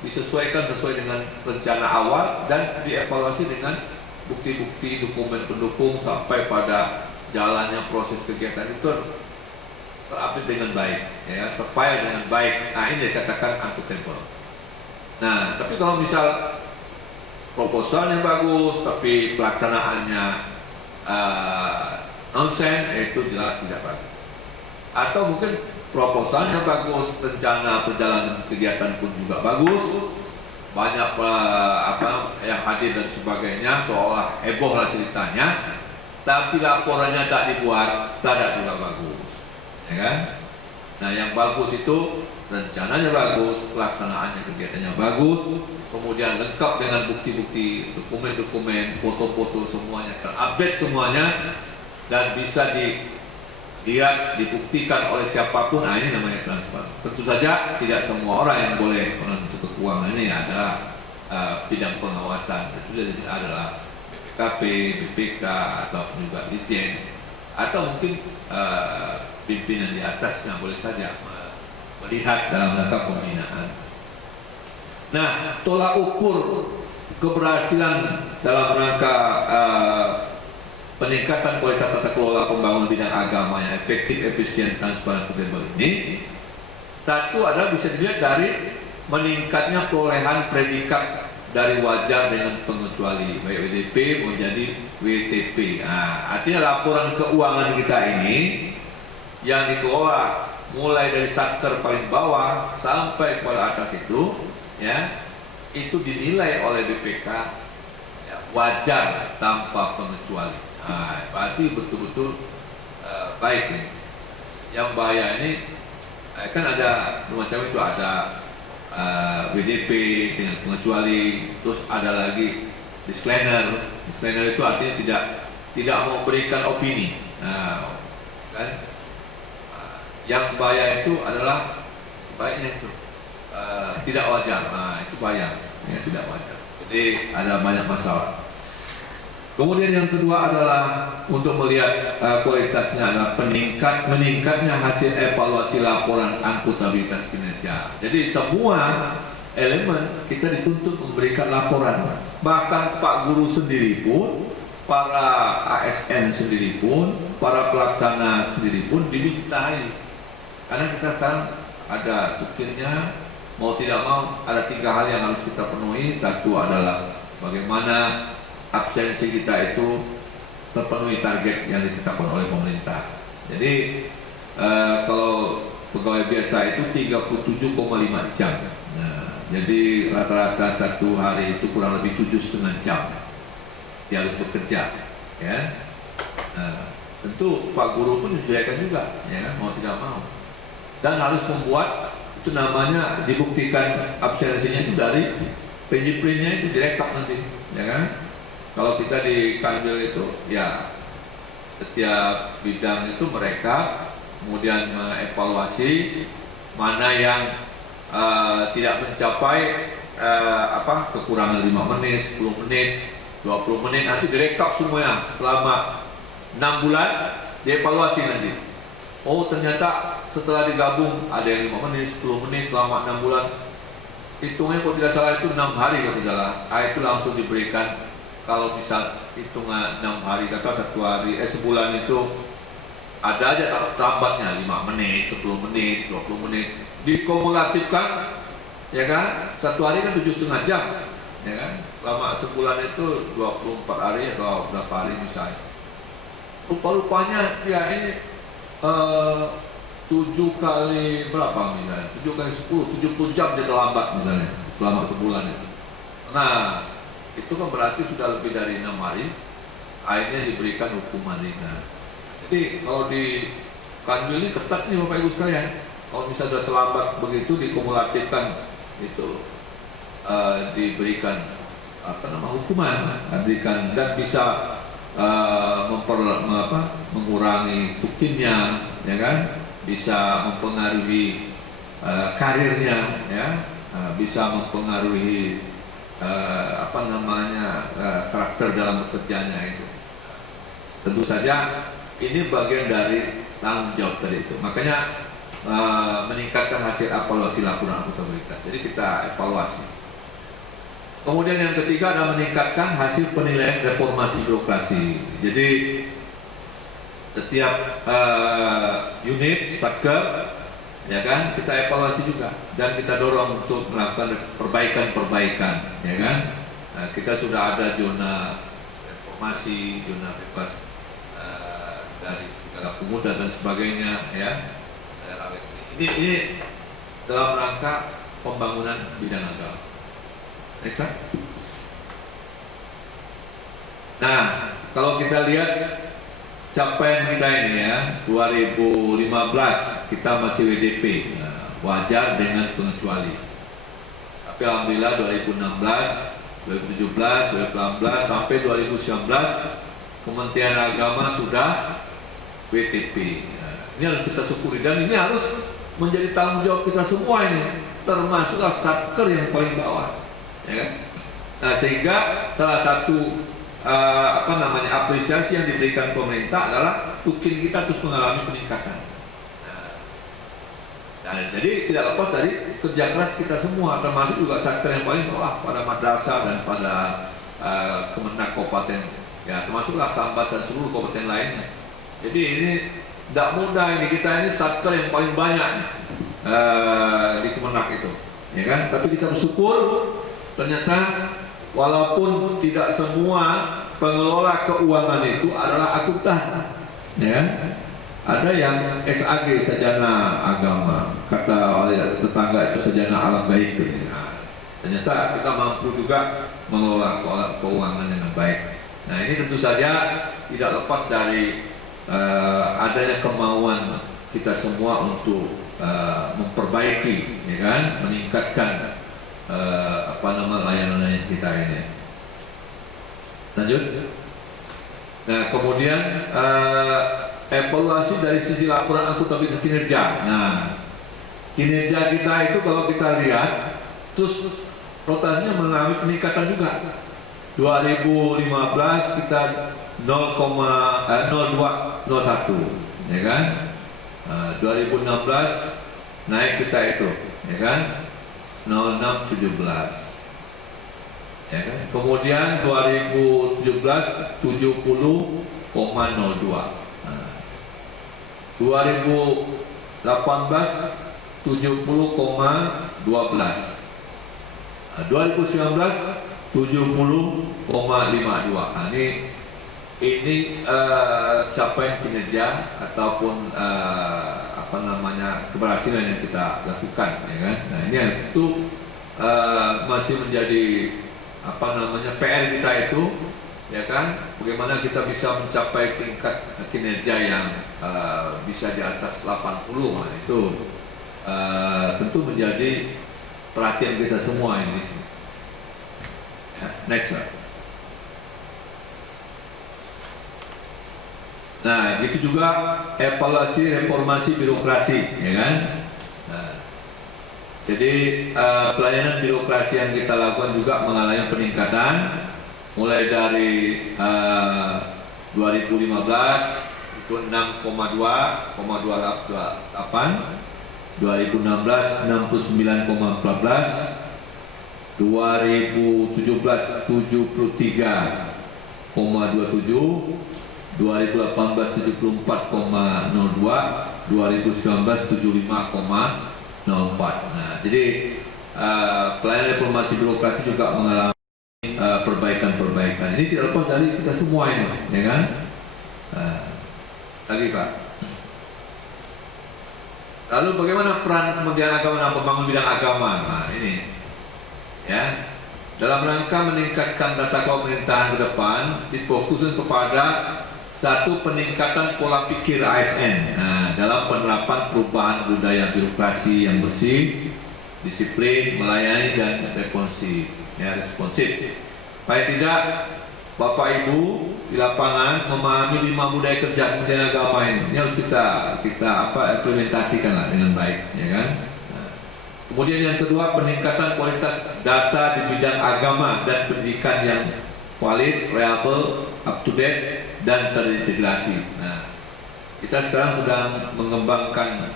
disesuaikan sesuai dengan rencana awal dan dievaluasi dengan bukti-bukti, dokumen pendukung sampai pada jalannya proses kegiatan itu terupdate dengan baik, ya, terfile dengan baik. Nah, ini dikatakan akuntabel. Nah, tapi kalau misal proposalnya bagus tapi pelaksanaannya nonsen, itu jelas tidak bagus. Atau mungkin proposalnya bagus, rencana perjalanan kegiatan pun juga bagus, banyak yang hadir dan sebagainya, seolah heboh lah ceritanya, tapi laporannya tak dibuat, tidak juga bagus, ya kan? Nah, yang bagus itu rencananya bagus, pelaksanaannya kegiatannya bagus, kemudian lengkap dengan bukti-bukti, dokumen-dokumen, foto-foto semuanya terupdate semuanya dan bisa dilihat, dibuktikan oleh siapapun. Nah, ini namanya transparan. Tentu saja tidak semua orang yang boleh menentukan keuangan ini adalah bidang pengawasan. Itu adalah BPKP, BPK, atau juga Dirjen, atau mungkin pimpinan di atasnya boleh saja melihat dalam rangka pembinaan. Nah, tolak ukur keberhasilan dalam rangka peningkatan kualitas tata kelola pembangunan bidang agama yang efektif, efisien, transparan, kredibel ini, satu adalah bisa dilihat dari meningkatnya perolehan predikat dari wajar dengan pengecuali, baik WDP menjadi WTP. Nah, artinya laporan keuangan kita ini yang dikelola mulai dari satker paling bawah sampai ke atas itu, ya, itu dinilai oleh BPK ya, wajar tanpa pengecuali. Nah, berarti betul-betul baik nih. Yang bahaya ini kan ada macam itu, ada WDP dengan pengecuali, terus ada lagi disclaimer. Disclaimer itu artinya tidak mau berikan opini. Nah, kan? Yang bahaya itu adalah baiknya itu tidak wajar. Nah, itu bahaya, ya, tidak wajar. Jadi ada banyak masalah. Kemudian yang kedua adalah untuk melihat kualitasnya adalah meningkatnya hasil evaluasi laporan akuntabilitas kinerja. Jadi semua elemen kita dituntut memberikan laporan. Bahkan Pak Guru sendiri pun, para ASN sendiri pun, para pelaksana sendiri pun dimintai. Karena kita sekarang ada tukinnya, mau tidak mau ada 3 hal yang harus kita penuhi. Satu adalah bagaimana absensi kita itu terpenuhi target yang ditetapkan oleh pemerintah. Jadi kalau pegawai biasa itu 37,5 jam. Nah, jadi rata-rata satu hari itu kurang lebih 7,5 jam dia harus bekerja, ya. Nah, tentu Pak Guru pun menyesuaikan juga, ya, mau tidak mau. Dan harus membuat itu namanya dibuktikan absensinya itu dari penjiprintnya itu direkap nanti, ya kan? Kalau kita di Kanwil itu, ya setiap bidang itu mereka kemudian mengevaluasi mana yang tidak mencapai kekurangan 5 menit, 10 menit, 20 menit, nanti direkap semuanya selama 6 bulan, dievaluasi nanti. Oh, ternyata setelah digabung ada yang 5 menit, 10 menit selama 6 bulan. Hitungnya kalau tidak salah itu 6 hari kalau tidak salah. Itu langsung diberikan. Kalau misal hitungan 6 hari, kata 1 hari, sebulan itu ada aja tambatnya 5 menit, 10 menit, 20 menit, dikumulatifkan, ya kan? 1 hari kan 7,5 jam, ya kan? Selama sebulan itu 24 hari atau berapa hari misalnya. Rupa-rupanya ya ini 7 kali berapa misalnya? 7 kali 10, 70 jam dia terlambat misalnya selama sebulan itu. Nah, itu kan berarti sudah lebih dari 6 hari, akhirnya diberikan hukuman ringan. Jadi kalau di Kanwil ini ketat nih Bapak Ibu sekalian. Kalau misalnya sudah terlambat begitu dikumulatifkan itu diberikan hukuman, diberikan dan bisa mengurangi tukinnya, ya kan? Bisa mempengaruhi karirnya, ya, bisa mempengaruhi karakter dalam bekerjanya itu. Tentu saja ini bagian dari tanggung jawab tadi itu. Makanya meningkatkan hasil evaluasi laporan akuntabilitas. Jadi kita evaluasi. Kemudian yang ketiga adalah meningkatkan hasil penilaian reformasi birokrasi. Jadi setiap unit satker, ya kan, kita evaluasi juga dan kita dorong untuk melakukan perbaikan-perbaikan, ya kan. Nah, kita sudah ada zona reformasi, zona bebas dari segala pungutan dan sebagainya, ya. Ini dalam rangka pembangunan bidang agama. Next. Nah, kalau kita lihat capaian kita ini ya, 2015 kita masih WDP, wajar dengan pengecuali. Tapi alhamdulillah 2016, 2017, 2018 sampai 2019 Kementerian Agama sudah WTP. Ini harus kita syukuri dan ini harus menjadi tanggung jawab kita semua ini, termasuklah satker yang paling bawah, ya kan? Nah, sehingga salah satu apresiasi yang diberikan pemerintah adalah tukin kita terus mengalami peningkatan. Nah, Nah, jadi tidak lepas dari kerja keras kita semua, termasuk juga sektor yang paling bawah pada madrasah dan pada Kemenak Kabupaten, ya termasuklah Sambas dan seluruh kabupaten lainnya. Jadi ini tidak mudah, ini kita ini sektor yang paling banyak nih, di Kemenak itu, ya kan? Tapi kita bersyukur ternyata walaupun tidak semua pengelola keuangan itu adalah akuntan, ya. Ada yang SAG, sarjana agama, kata oleh tetangga itu sarjana alam baik. Nah, ternyata kita mampu juga mengelola keuangan dengan baik. Nah, ini tentu saja tidak lepas dari adanya kemauan kita semua untuk memperbaiki, ya kan, meningkatkan layanan kita ini. Lanjut. Nah, kemudian evaluasi dari sisi laporan akuntabilitas kinerja. Nah, kinerja kita itu kalau kita lihat, terus rotasinya mengalami peningkatan juga. 2015 kita 0,0201, ya kan? 2016 naik kita itu, ya kan? 0617. Ya kan? Kemudian 2017 70,02. 2018 70,12. 2019 70,52. Nah, ini capaian kinerja ataupun keberhasilan yang kita lakukan, ya kan? Nah, ini itu masih menjadi PR kita itu, ya kan? Bagaimana kita bisa mencapai tingkat kinerja yang bisa di atas 80. Nah, itu tentu menjadi perhatian kita semua ini. Ya, next slide. Nah, itu juga evaluasi reformasi birokrasi, ya kan? Nah, jadi pelayanan birokrasi yang kita lakukan juga mengalami peningkatan, mulai dari 2015 itu 6,2,228, 2016 69,14, 2017 73,27, 2018 74,02, 2019 75,04. Nah, jadi pelayanan reformasi birokrasi juga mengalami perbaikan-perbaikan. Ini tidak lepas dari kita semua ini, ya kan? Lagi Pak. Lalu bagaimana peran Kementerian Agama dalam pembangunan bidang agama? Nah, ini, ya, dalam rangka meningkatkan data pemerintahan ke depan, difokuskan kepada satu, peningkatan pola pikir ASN. Nah, dalam penerapan perubahan budaya birokrasi yang bersih, disiplin, melayani dan responsif. Paling tidak Bapak Ibu di lapangan memahami 5 budaya kerja Kementerian Agama ini. Ini harus kita implementasikan lah dengan baik, ya kan? Nah, kemudian yang kedua, peningkatan kualitas data di bidang agama dan pendidikan yang valid, reliable, up to date dan terintegrasi. Nah, kita sekarang sedang mengembangkan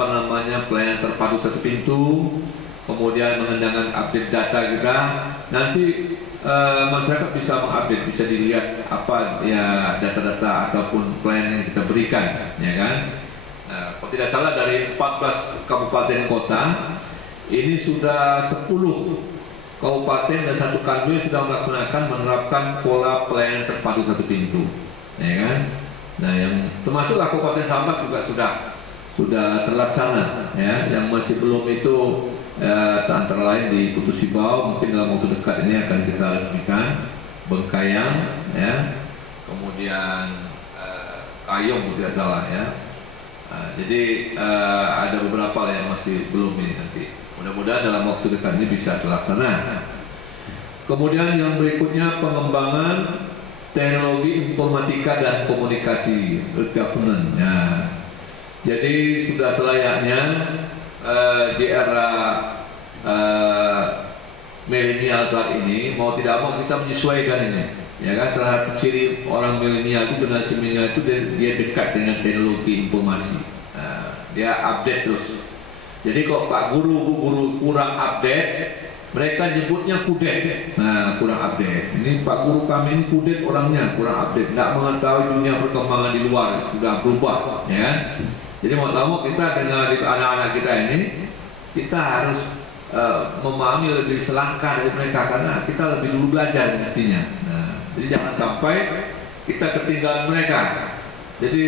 pelayanan terpadu satu pintu, kemudian mengendangan update data kita. Nanti masyarakat bisa mengupdate, bisa dilihat apa ya data-data ataupun pelayanan yang kita berikan, ya kan? Nah, kalau tidak salah dari 14 kabupaten kota ini sudah 10 kabupaten dan 1 kanwil sudah melaksanakan menerapkan pola pelayanan terpadu satu pintu, ya kan? Nah, yang termasuklah Kabupaten Sambas juga sudah terlaksana, ya. Yang masih belum itu antara lain di Kutu Sibau, mungkin dalam waktu dekat ini akan kita resmikan. Bengkayang, ya, kemudian Kayong tidak salah, ya. Jadi ada beberapa yang masih belum ini nanti. Mudah-mudahan dalam waktu dekat ini bisa terlaksana. Kemudian yang berikutnya, pengembangan teknologi informatika dan komunikasi, governance. Nah, jadi sudah selayaknya di era milenial saat ini, mau tidak mau kita menyesuaikan ini, ya kan? Salah satu ciri orang milenial itu, generasi milenial itu dia dekat dengan teknologi informasi. Dia update terus. Jadi kalau Pak Guru, Bu Guru kurang update, mereka nyebutnya kudet. Nah, kurang update. Ini Pak Guru kami ini kudet orangnya, kurang update. Tidak mengetahui dunia perkembangan di luar, sudah berubah. Ya. Jadi mau tak mau kita dengan anak-anak kita ini, kita harus memahami lebih selangkah dari mereka karena kita lebih dulu belajar mestinya. Nah, jadi jangan sampai kita ketinggalan mereka. Jadi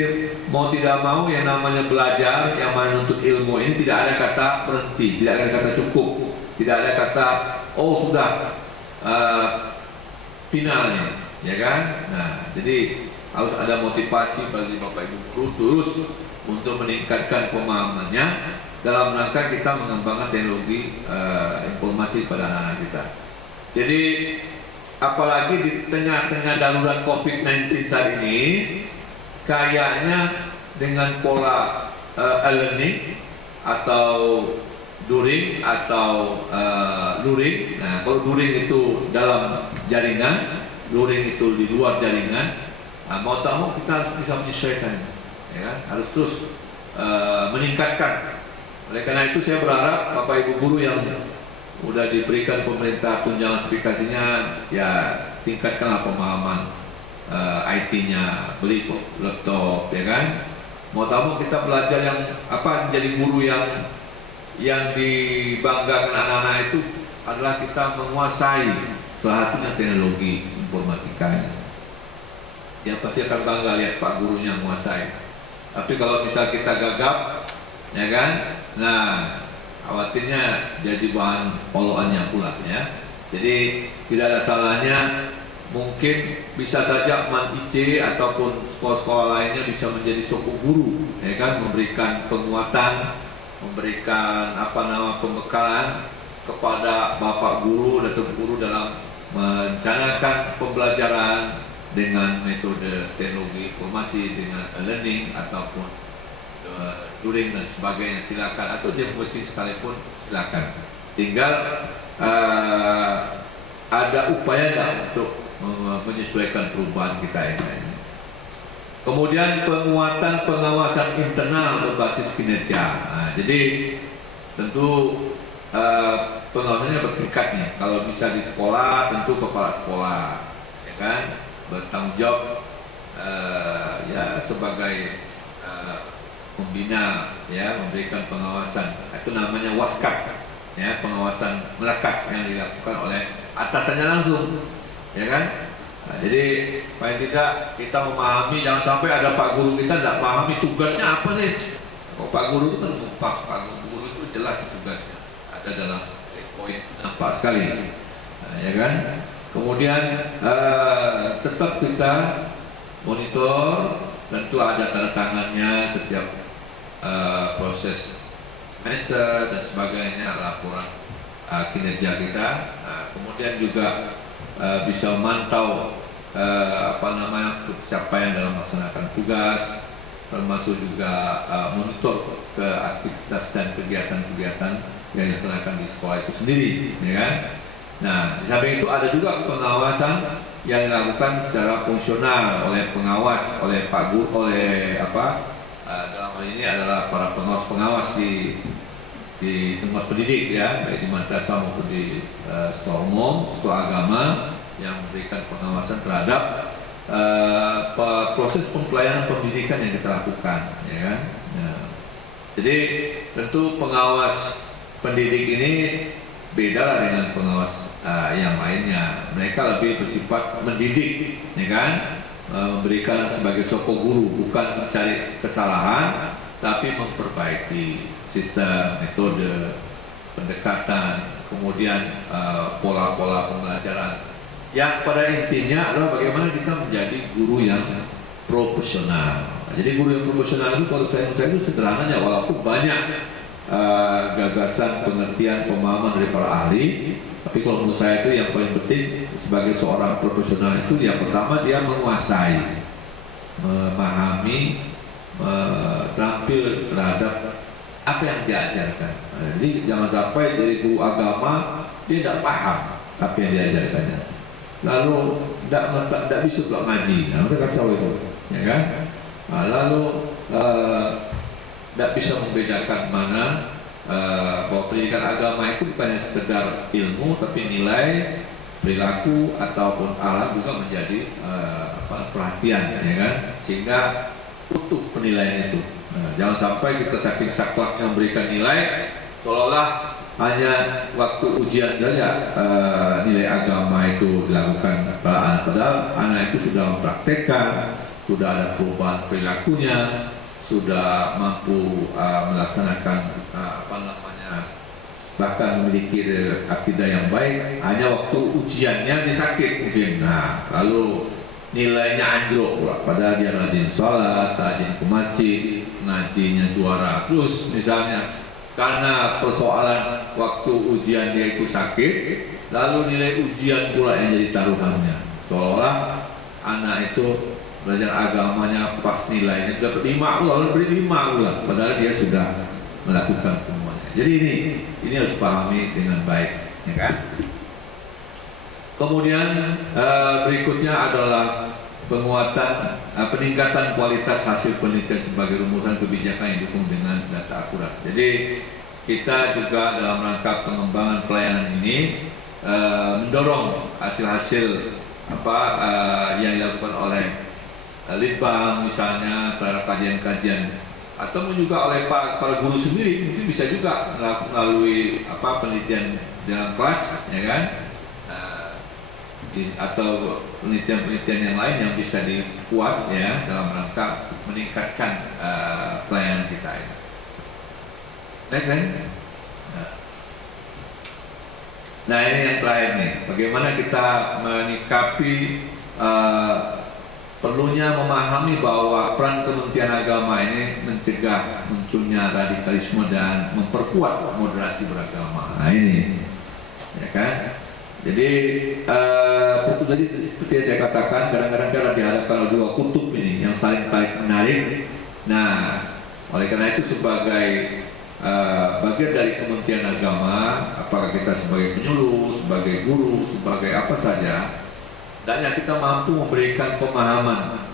mau tidak mau yang namanya belajar, yang menuntut ilmu ini tidak ada kata berhenti, tidak ada kata cukup, tidak ada kata oh sudah finalnya, ya kan? Nah, jadi harus ada motivasi bagi Bapak Ibu guru terus untuk meningkatkan pemahamannya dalam rangka kita mengembangkan teknologi informasi pada anak-anak kita. Jadi apalagi di tengah-tengah darurat COVID-19 saat ini, kayaknya dengan pola e-learning atau luring atau luring. Nah, kalau luring itu dalam jaringan, luring itu di luar jaringan. Nah, mau tak mau kita harus bisa menyesuaikan, ya kan? Harus terus meningkatkan. Oleh karena itu saya berharap Bapak Ibu guru yang sudah diberikan pemerintah tunjangan spesifikasinya, ya tingkatkanlah pemahaman IT-nya, beli laptop, ya kan? Mau tak mau kita belajar yang menjadi guru yang dibanggakan anak-anak itu adalah kita menguasai salah satunya teknologi informatika. Ya pasti akan bangga lihat Pak gurunya menguasai. Tapi kalau misal kita gagap, ya kan? Nah, khawatirnya jadi bahan oloannya pula, ya. Jadi tidak ada salahnya. Mungkin bisa saja Man IC ataupun sekolah-sekolah lainnya bisa menjadi soko guru, ya kan, memberikan penguatan, memberikan pembekalan kepada bapak guru dan guru dalam merencanakan pembelajaran dengan metode teknologi informasi, dengan learning ataupun luring dan sebagainya, silakan, atau dia mengerti sekalipun silakan. Tinggal ada upaya untuk menyesuaikan perubahan kita ini. Kemudian penguatan pengawasan internal berbasis kinerja. Nah, jadi tentu pengawasannya bertingkat nih. Kalau bisa di sekolah, tentu kepala sekolah, ya kan, bertanggung jawab ya sebagai pembina, ya, memberikan pengawasan. Itu namanya waskat, ya, pengawasan melekat yang dilakukan oleh atasannya langsung. Ya kan? Nah, jadi paling tidak kita memahami, jangan sampai ada Pak Guru kita tidak memahami tugasnya apa sih. Kalau Pak Guru itu kan Pak Guru itu jelas tugasnya, ada dalam poin nampak sekali. Nah, ya kan? Kemudian tetap kita monitor, tentu ada tanda tangannya setiap proses semester dan sebagainya, laporan kinerja kita. Nah, kemudian juga bisa memantau pencapaian dalam melaksanakan tugas, termasuk juga monitor ke aktivitas dan kegiatan-kegiatan yang dilaksanakan di sekolah itu sendiri, ya kan? Nah, di samping itu ada juga pengawasan yang dilakukan secara fungsional oleh pengawas, oleh Pak Guru, oleh dalam hal ini adalah para pengawas di pengawas pendidik, ya, baik di madrasah maupun di sekolah umum, sekolah agama, yang memberikan pengawasan terhadap proses pelayanan pendidikan yang kita lakukan, ya kan? Nah, jadi tentu pengawas pendidik ini beda lah dengan pengawas yang lainnya. Mereka lebih bersifat mendidik, ya kan? Memberikan sebagai soko guru, bukan mencari kesalahan, tapi memperbaiki sistem, metode, pendekatan, kemudian pola-pola pembelajaran. Yang pada intinya adalah bagaimana kita menjadi guru yang profesional. Jadi guru yang profesional itu kalau saya itu sederhananya, walaupun banyak gagasan, pengertian, pemahaman dari para ahli, tapi kalau menurut saya itu yang paling penting sebagai seorang profesional itu yang pertama dia menguasai, memahami, terampil terhadap apa yang diajarkan. Nah, jadi jangan sampai dari guru agama dia tidak paham apa yang diajarkannya, lalu tidak bisa pula ngaji. Nah, udah kacau itu, ya kan? Nah, lalu tidak bisa membedakan mana bahwa pendidikan agama itu bukan hanya sekedar ilmu, tapi nilai, perilaku ataupun akhlak juga menjadi perhatian, ya kan? Sehingga utuh penilaian itu. Jangan sampai kita saking sakleknya memberikan nilai, seolah-olah hanya waktu ujian saja nilai agama itu dilakukan pada anak, padahal anak itu sudah mempraktekkan, sudah ada perubahan perilakunya, sudah mampu melaksanakan bahkan memiliki akidah yang baik. Hanya waktu ujiannya dia sakit mungkin, lalu nilainya anjlok pula, padahal dia rajin sholat, rajin ke masjid, ngajinya juara. Terus misalnya karena persoalan waktu ujian dia itu sakit, lalu nilai ujian pula yang jadi taruhannya, seolah anak itu belajar agamanya pas nilainya dapat 5 lalu beri 5 ulang, padahal dia sudah melakukan semuanya. Jadi ini harus pahami dengan baik, ya kan? Kemudian berikutnya adalah penguatan, peningkatan kualitas hasil penelitian sebagai rumusan kebijakan yang didukung dengan data akurat. Jadi kita juga dalam rangka pengembangan pelayanan ini mendorong hasil-hasil yang dilakukan oleh Litbang misalnya terhadap kajian-kajian, atau juga oleh para guru sendiri, mungkin bisa juga melalui penelitian dalam kelas, ya kan? Atau penelitian-penelitian yang lain yang bisa dibuat, ya, dalam rangka meningkatkan pelayanan kita ini. Next, kan? Nah, ini yang terakhir nih, bagaimana kita menyikapi perlunya memahami bahwa peran Kementerian Agama ini mencegah munculnya radikalisme dan memperkuat moderasi beragama. Nah, ini, ya kan? Jadi tentu tadi seperti yang saya katakan, kadang-kadang kita dihadapkan oleh dua kutub ini yang saling tarik menarik. Nah, oleh karena itu sebagai bagian dari Kementerian Agama, apakah kita sebagai penyuluh, sebagai guru, sebagai apa saja, hendaknya kita mampu memberikan pemahaman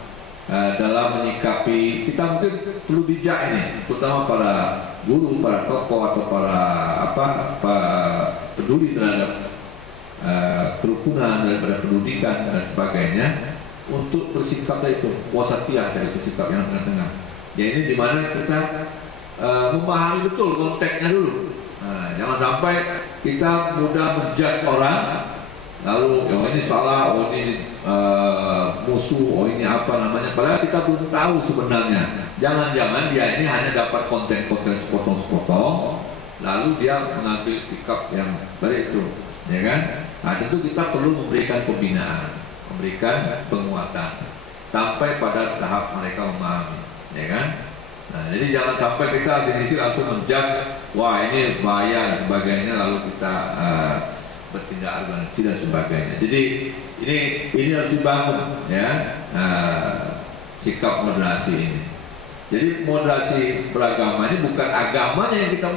dalam menyikapi. Kita mungkin perlu bijak ini, terutama para guru, para tokoh atau para peduli terhadap kerukunan daripada pendidikan dan sebagainya, untuk bersikap itu wasatiyah, dari bersikap yang tengah-tengah. Ya, ini dimana kita memahami betul konteksnya dulu. Jangan sampai kita mudah menjudge orang, lalu oh ini salah, oh ini musuh, oh ini apa namanya, padahal kita belum tahu sebenarnya. Jangan-jangan dia ini hanya dapat konten-konten sepotong-sepotong, lalu dia mengambil sikap yang dari itu, ya kan? Nah, tentu kita perlu memberikan pembinaan, memberikan penguatan sampai pada tahap mereka memahami, ya kan? Nah, jadi jangan sampai kita sini langsung menjudge, wah ini bahaya dan sebagainya, lalu kita bertindak arogansi dan sebagainya. Jadi ini harus dibangun, ya, sikap moderasi ini. Jadi moderasi beragama ini bukan agamanya yang kita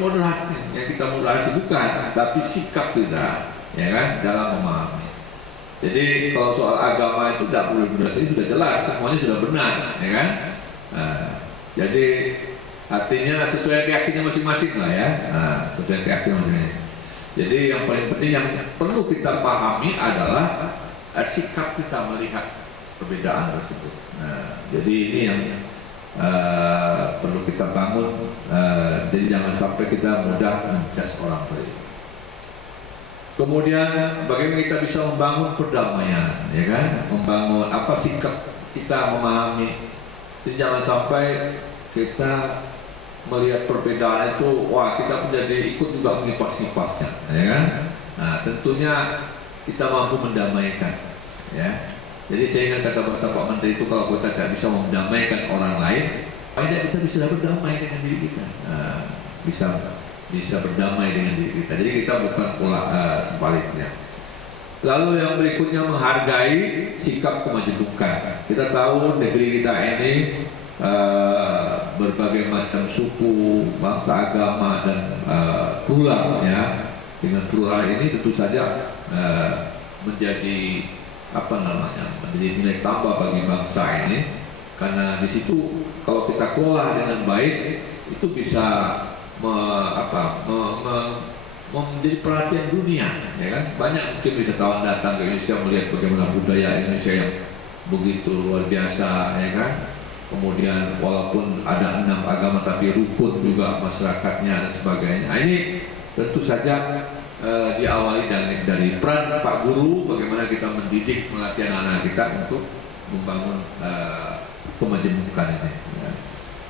moderasi, bukan, tapi sikap kita, ya kan, dalam memahami. Jadi kalau soal agama itu tidak perlu moderasi, sudah jelas, semuanya sudah benar, ya kan. Jadi artinya sesuai keyakinan masing-masing lah, ya, sesuai keyakinan masing-masing. Jadi yang paling penting yang perlu kita pahami adalah sikap kita melihat perbedaan tersebut. Jadi ini yang perlu kita bangun. Jadi jangan sampai kita mudah menjudge orang lain. Kemudian bagaimana kita bisa membangun perdamaian, ya kan? Membangun sikap kita memahami. Jadi jangan sampai kita melihat perbedaan itu, wah kita menjadi ikut juga mengipas-ngipasnya, ya kan? Nah, tentunya kita mampu mendamaikan, ya. Jadi saya ingat kata bahasa Pak Menteri itu, kalau kita tidak bisa mendamaikan orang lain, tidak kita bisa berdamai dengan diri kita. Bisa berdamai dengan diri kita. Jadi kita bukan pola sebaliknya. Lalu yang berikutnya, menghargai sikap kemajemukan. Kita tahu negeri kita ini berbagai macam suku, bangsa, agama, dan plural, ya. Dengan plural ini tentu saja menjadi menjadi nilai tambah bagi bangsa ini, karena di situ kalau kita kelola dengan baik itu bisa menjadi perhatian dunia, ya kan? Banyak mungkin wisatawan datang ke Indonesia melihat bagaimana budaya Indonesia yang begitu luar biasa, ya kan? Kemudian walaupun ada 6 agama tapi rukun juga masyarakatnya dan sebagainya. Nah, ini tentu saja diawali dari peran Pak Guru, bagaimana kita mendidik, melatih anak-anak kita untuk membangun kemajemukan ini. Ya.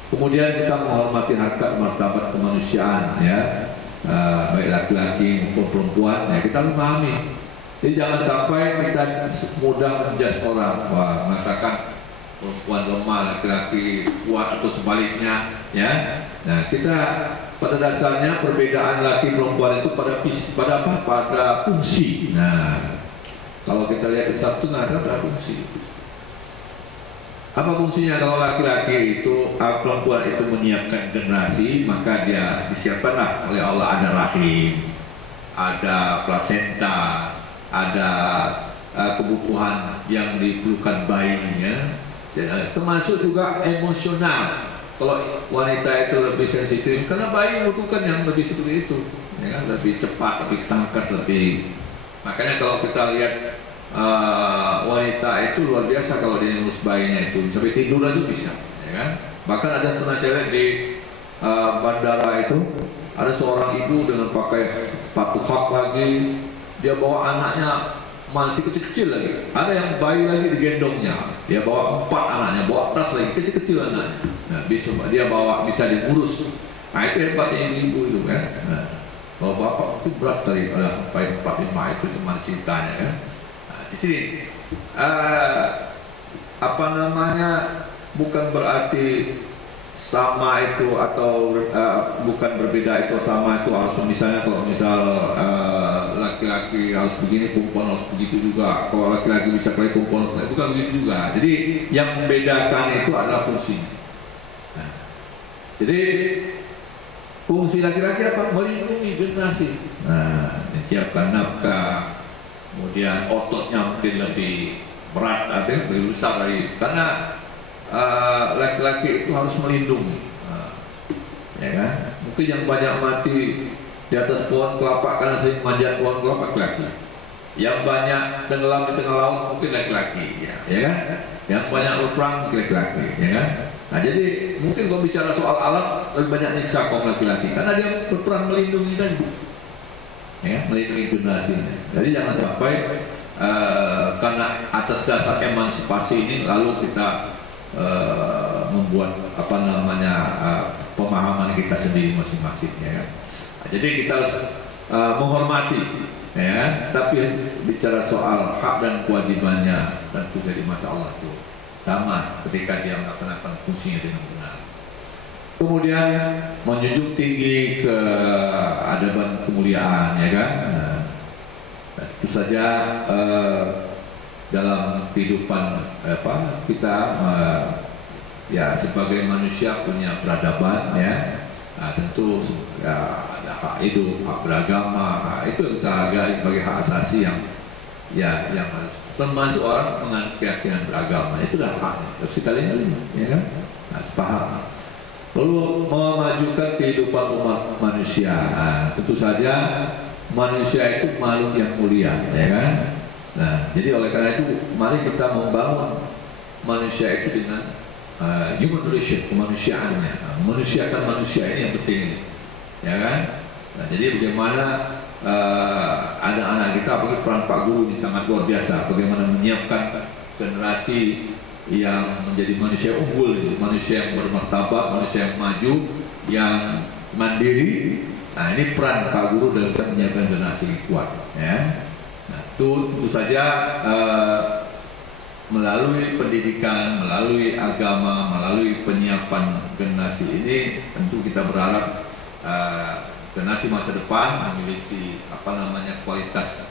Kemudian kita menghormati harkat martabat kemanusiaan, ya. Baik laki-laki maupun perempuan, ya kita memahami. Jadi jangan sampai kita mudah menjudge orang, mengatakan perempuan lemah, laki-laki kuat atau sebaliknya, ya. Nah, kita pada dasarnya perbedaan laki perempuan itu pada apa? Pada fungsi. Nah, kalau kita lihat di Sabtu ada fungsi. Apa fungsinya? Kalau laki-laki itu, perempuan itu menyiapkan generasi, maka dia disiapkanlah oleh Allah, ada rahim, ada plasenta, ada kebutuhan yang diperlukan bayinya, dan termasuk juga emosional. Kalau wanita itu lebih sensitif, karena bayi membutuhkan yang lebih seperti itu, ya kan? Lebih cepat, lebih tangkas, lebih. Makanya kalau kita lihat wanita itu luar biasa kalau dia ngurus bayinya itu sampai tidur aja bisa, ya kan? Bahkan ada pernah saya lihat di bandara itu ada seorang ibu dengan pakai sepatu hak lagi, dia bawa anaknya masih kecil-kecil lagi, ada yang bayi lagi digendongnya, dia bawa 4 anaknya, bawa tas lagi kecil-kecil anaknya. Nah, dia bisa diurus. Nah, itu hebatnya ibu itu kan. Nah, kalau bapak itu berat kali, ada 4-5 itu cuma ceritanya kan. Di sini bukan berarti sama itu atau bukan berbeda itu sama itu harus, misalnya kalau laki-laki harus begini, perempuan harus begitu juga. Kalau laki-laki bisa kali, perempuan bukan begitu juga. Jadi yang membedakan itu adalah fungsi. Nah, jadi fungsi laki-laki apa? Melindungi generasi. Nah, menyiapkan nafkah. Kemudian ototnya mungkin lebih berat, lebih besar lagi, karena laki-laki itu harus melindungi, ya kan? Mungkin yang banyak mati di atas pohon kelapa karena sering manjat pohon kelapa laki-laki. Yang banyak tenggelam di tengah laut mungkin laki-laki, ya kan? Yang banyak berperang mungkin laki-laki, ya kan? Nah, jadi mungkin kalau bicara soal alat lebih banyak nyiksa kaum laki-laki karena dia berperan melindungi tadi. Ya, melindungi generasi. Jadi jangan sampai karena atas dasar emansipasi ini lalu kita membuat pemahaman kita sendiri masing-masing, ya. Nah, jadi kita harus menghormati, ya. Tapi bicara soal hak dan kewajibannya tentu saja di mata Allah itu sama ketika dia melaksanakan fungsinya dengan benar. Kemudian menjunjung tinggi keadaban kemuliaan, ya kan? Nah, tentu saja dalam kehidupan kita ya sebagai manusia punya peradaban, ya. Nah, tentu ya, ada hak hidup, hak beragama, itu yang kita hargai sebagai hak asasi yang harus, termasuk orang menganut keyakinan beragama, itu adalah haknya, harus kita lindungi, ya kan? Harus paham. Lalu memajukan kehidupan umat manusia. Nah, tentu saja manusia itu makhluk yang mulia, ya kan? Nah, jadi oleh karena itu mari kita membangun manusia itu dengan human relation, kemanusiaannya. Nah, memanusiakan manusia ini yang penting ini, ya kan? Nah, jadi bagaimana ada anak kita, apalagi peran Pak Guru ini sangat luar biasa. Bagaimana menyiapkan generasi yang menjadi manusia unggul, manusia yang bermartabat, manusia yang maju, yang mandiri. Nah, ini peran Pak Guru dalam menyiapkan generasi yang kuat, ya. Nah, itu tentu saja melalui pendidikan, melalui agama, melalui penyiapan generasi ini, tentu kita berharap generasi masa depan memiliki kualitas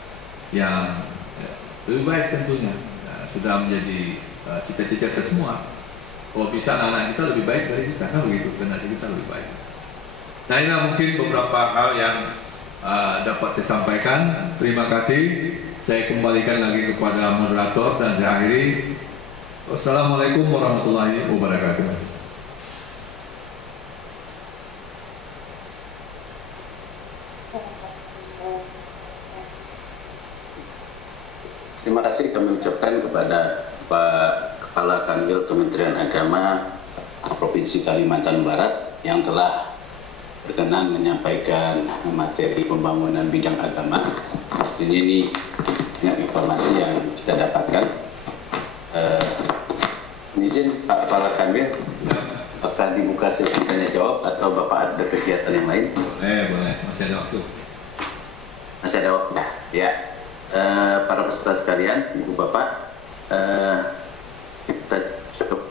yang lebih baik tentunya. Nah, sudah menjadi cita-cita kita semua. Kalau bisa anak-anak kita lebih baik dari kita, kan begitu, generasi kita lebih baik. Nah, ini mungkin beberapa hal yang dapat saya sampaikan. Terima kasih. Saya kembalikan lagi kepada moderator dan saya akhiri. Wassalamualaikum warahmatullahi wabarakatuh. Terima kasih kami ucapkan kepada Pak Kepala Kanwil Kementerian Agama Provinsi Kalimantan Barat yang telah berkenan menyampaikan materi pembangunan bidang agama. Ini banyak informasi yang kita dapatkan. Izin Pak Kepala Kanwil, apakah dibuka sesi tanya jawab atau Bapak ada kegiatan yang lain? Boleh, masih ada waktu. Masih ada waktu. Ya, para peserta sekalian, Ibu Bapak, kita cukup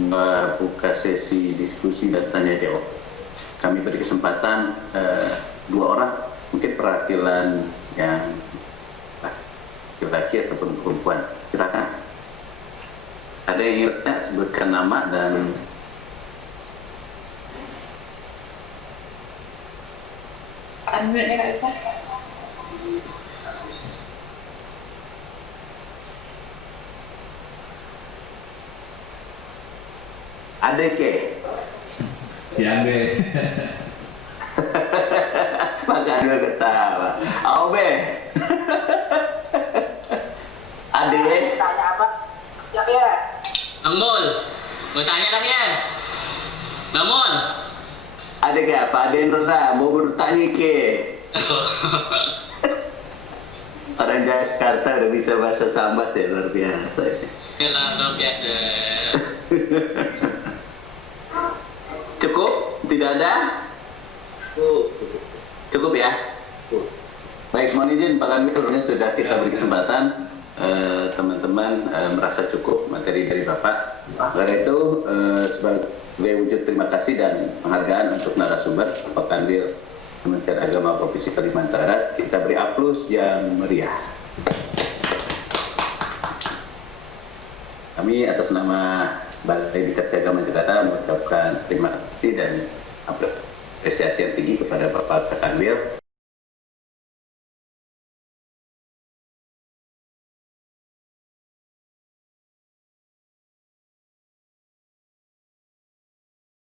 membuka sesi diskusi dan tanya jawab. Kami beri kesempatan 2 orang, mungkin perwakilan yang laki-laki ataupun perempuan. Silakan. Ada yang ingin bertanya, sebutkan nama dan Unmute ya Kak. ada ke? Siang deh. Maka dia ketawa. Oh be. Ade. Tanya apa? Ya. Amul, mau tanya kan ya? Namun, Ada ke apa? Ada yang rendah. Mau bertanya ke? Orang Jakarta udah bisa bahasa Sambas ya, luar biasa. luar biasa. Cukup? Tidak ada? Cukup ya? Baik, mohon izin Pak Kanwil, sudah kita beri kesempatan teman-teman merasa cukup materi dari Bapak. Karena itu sebagai wujud terima kasih dan penghargaan untuk narasumber Pak Kanwil Kementerian Agama Provinsi Kalimantan Barat, kita beri aplaus yang meriah. Kami atas nama Balai Dikti Agama Jakarta mengucapkan terima kasih dan apresiasi yang tinggi kepada Bapak Kanwil.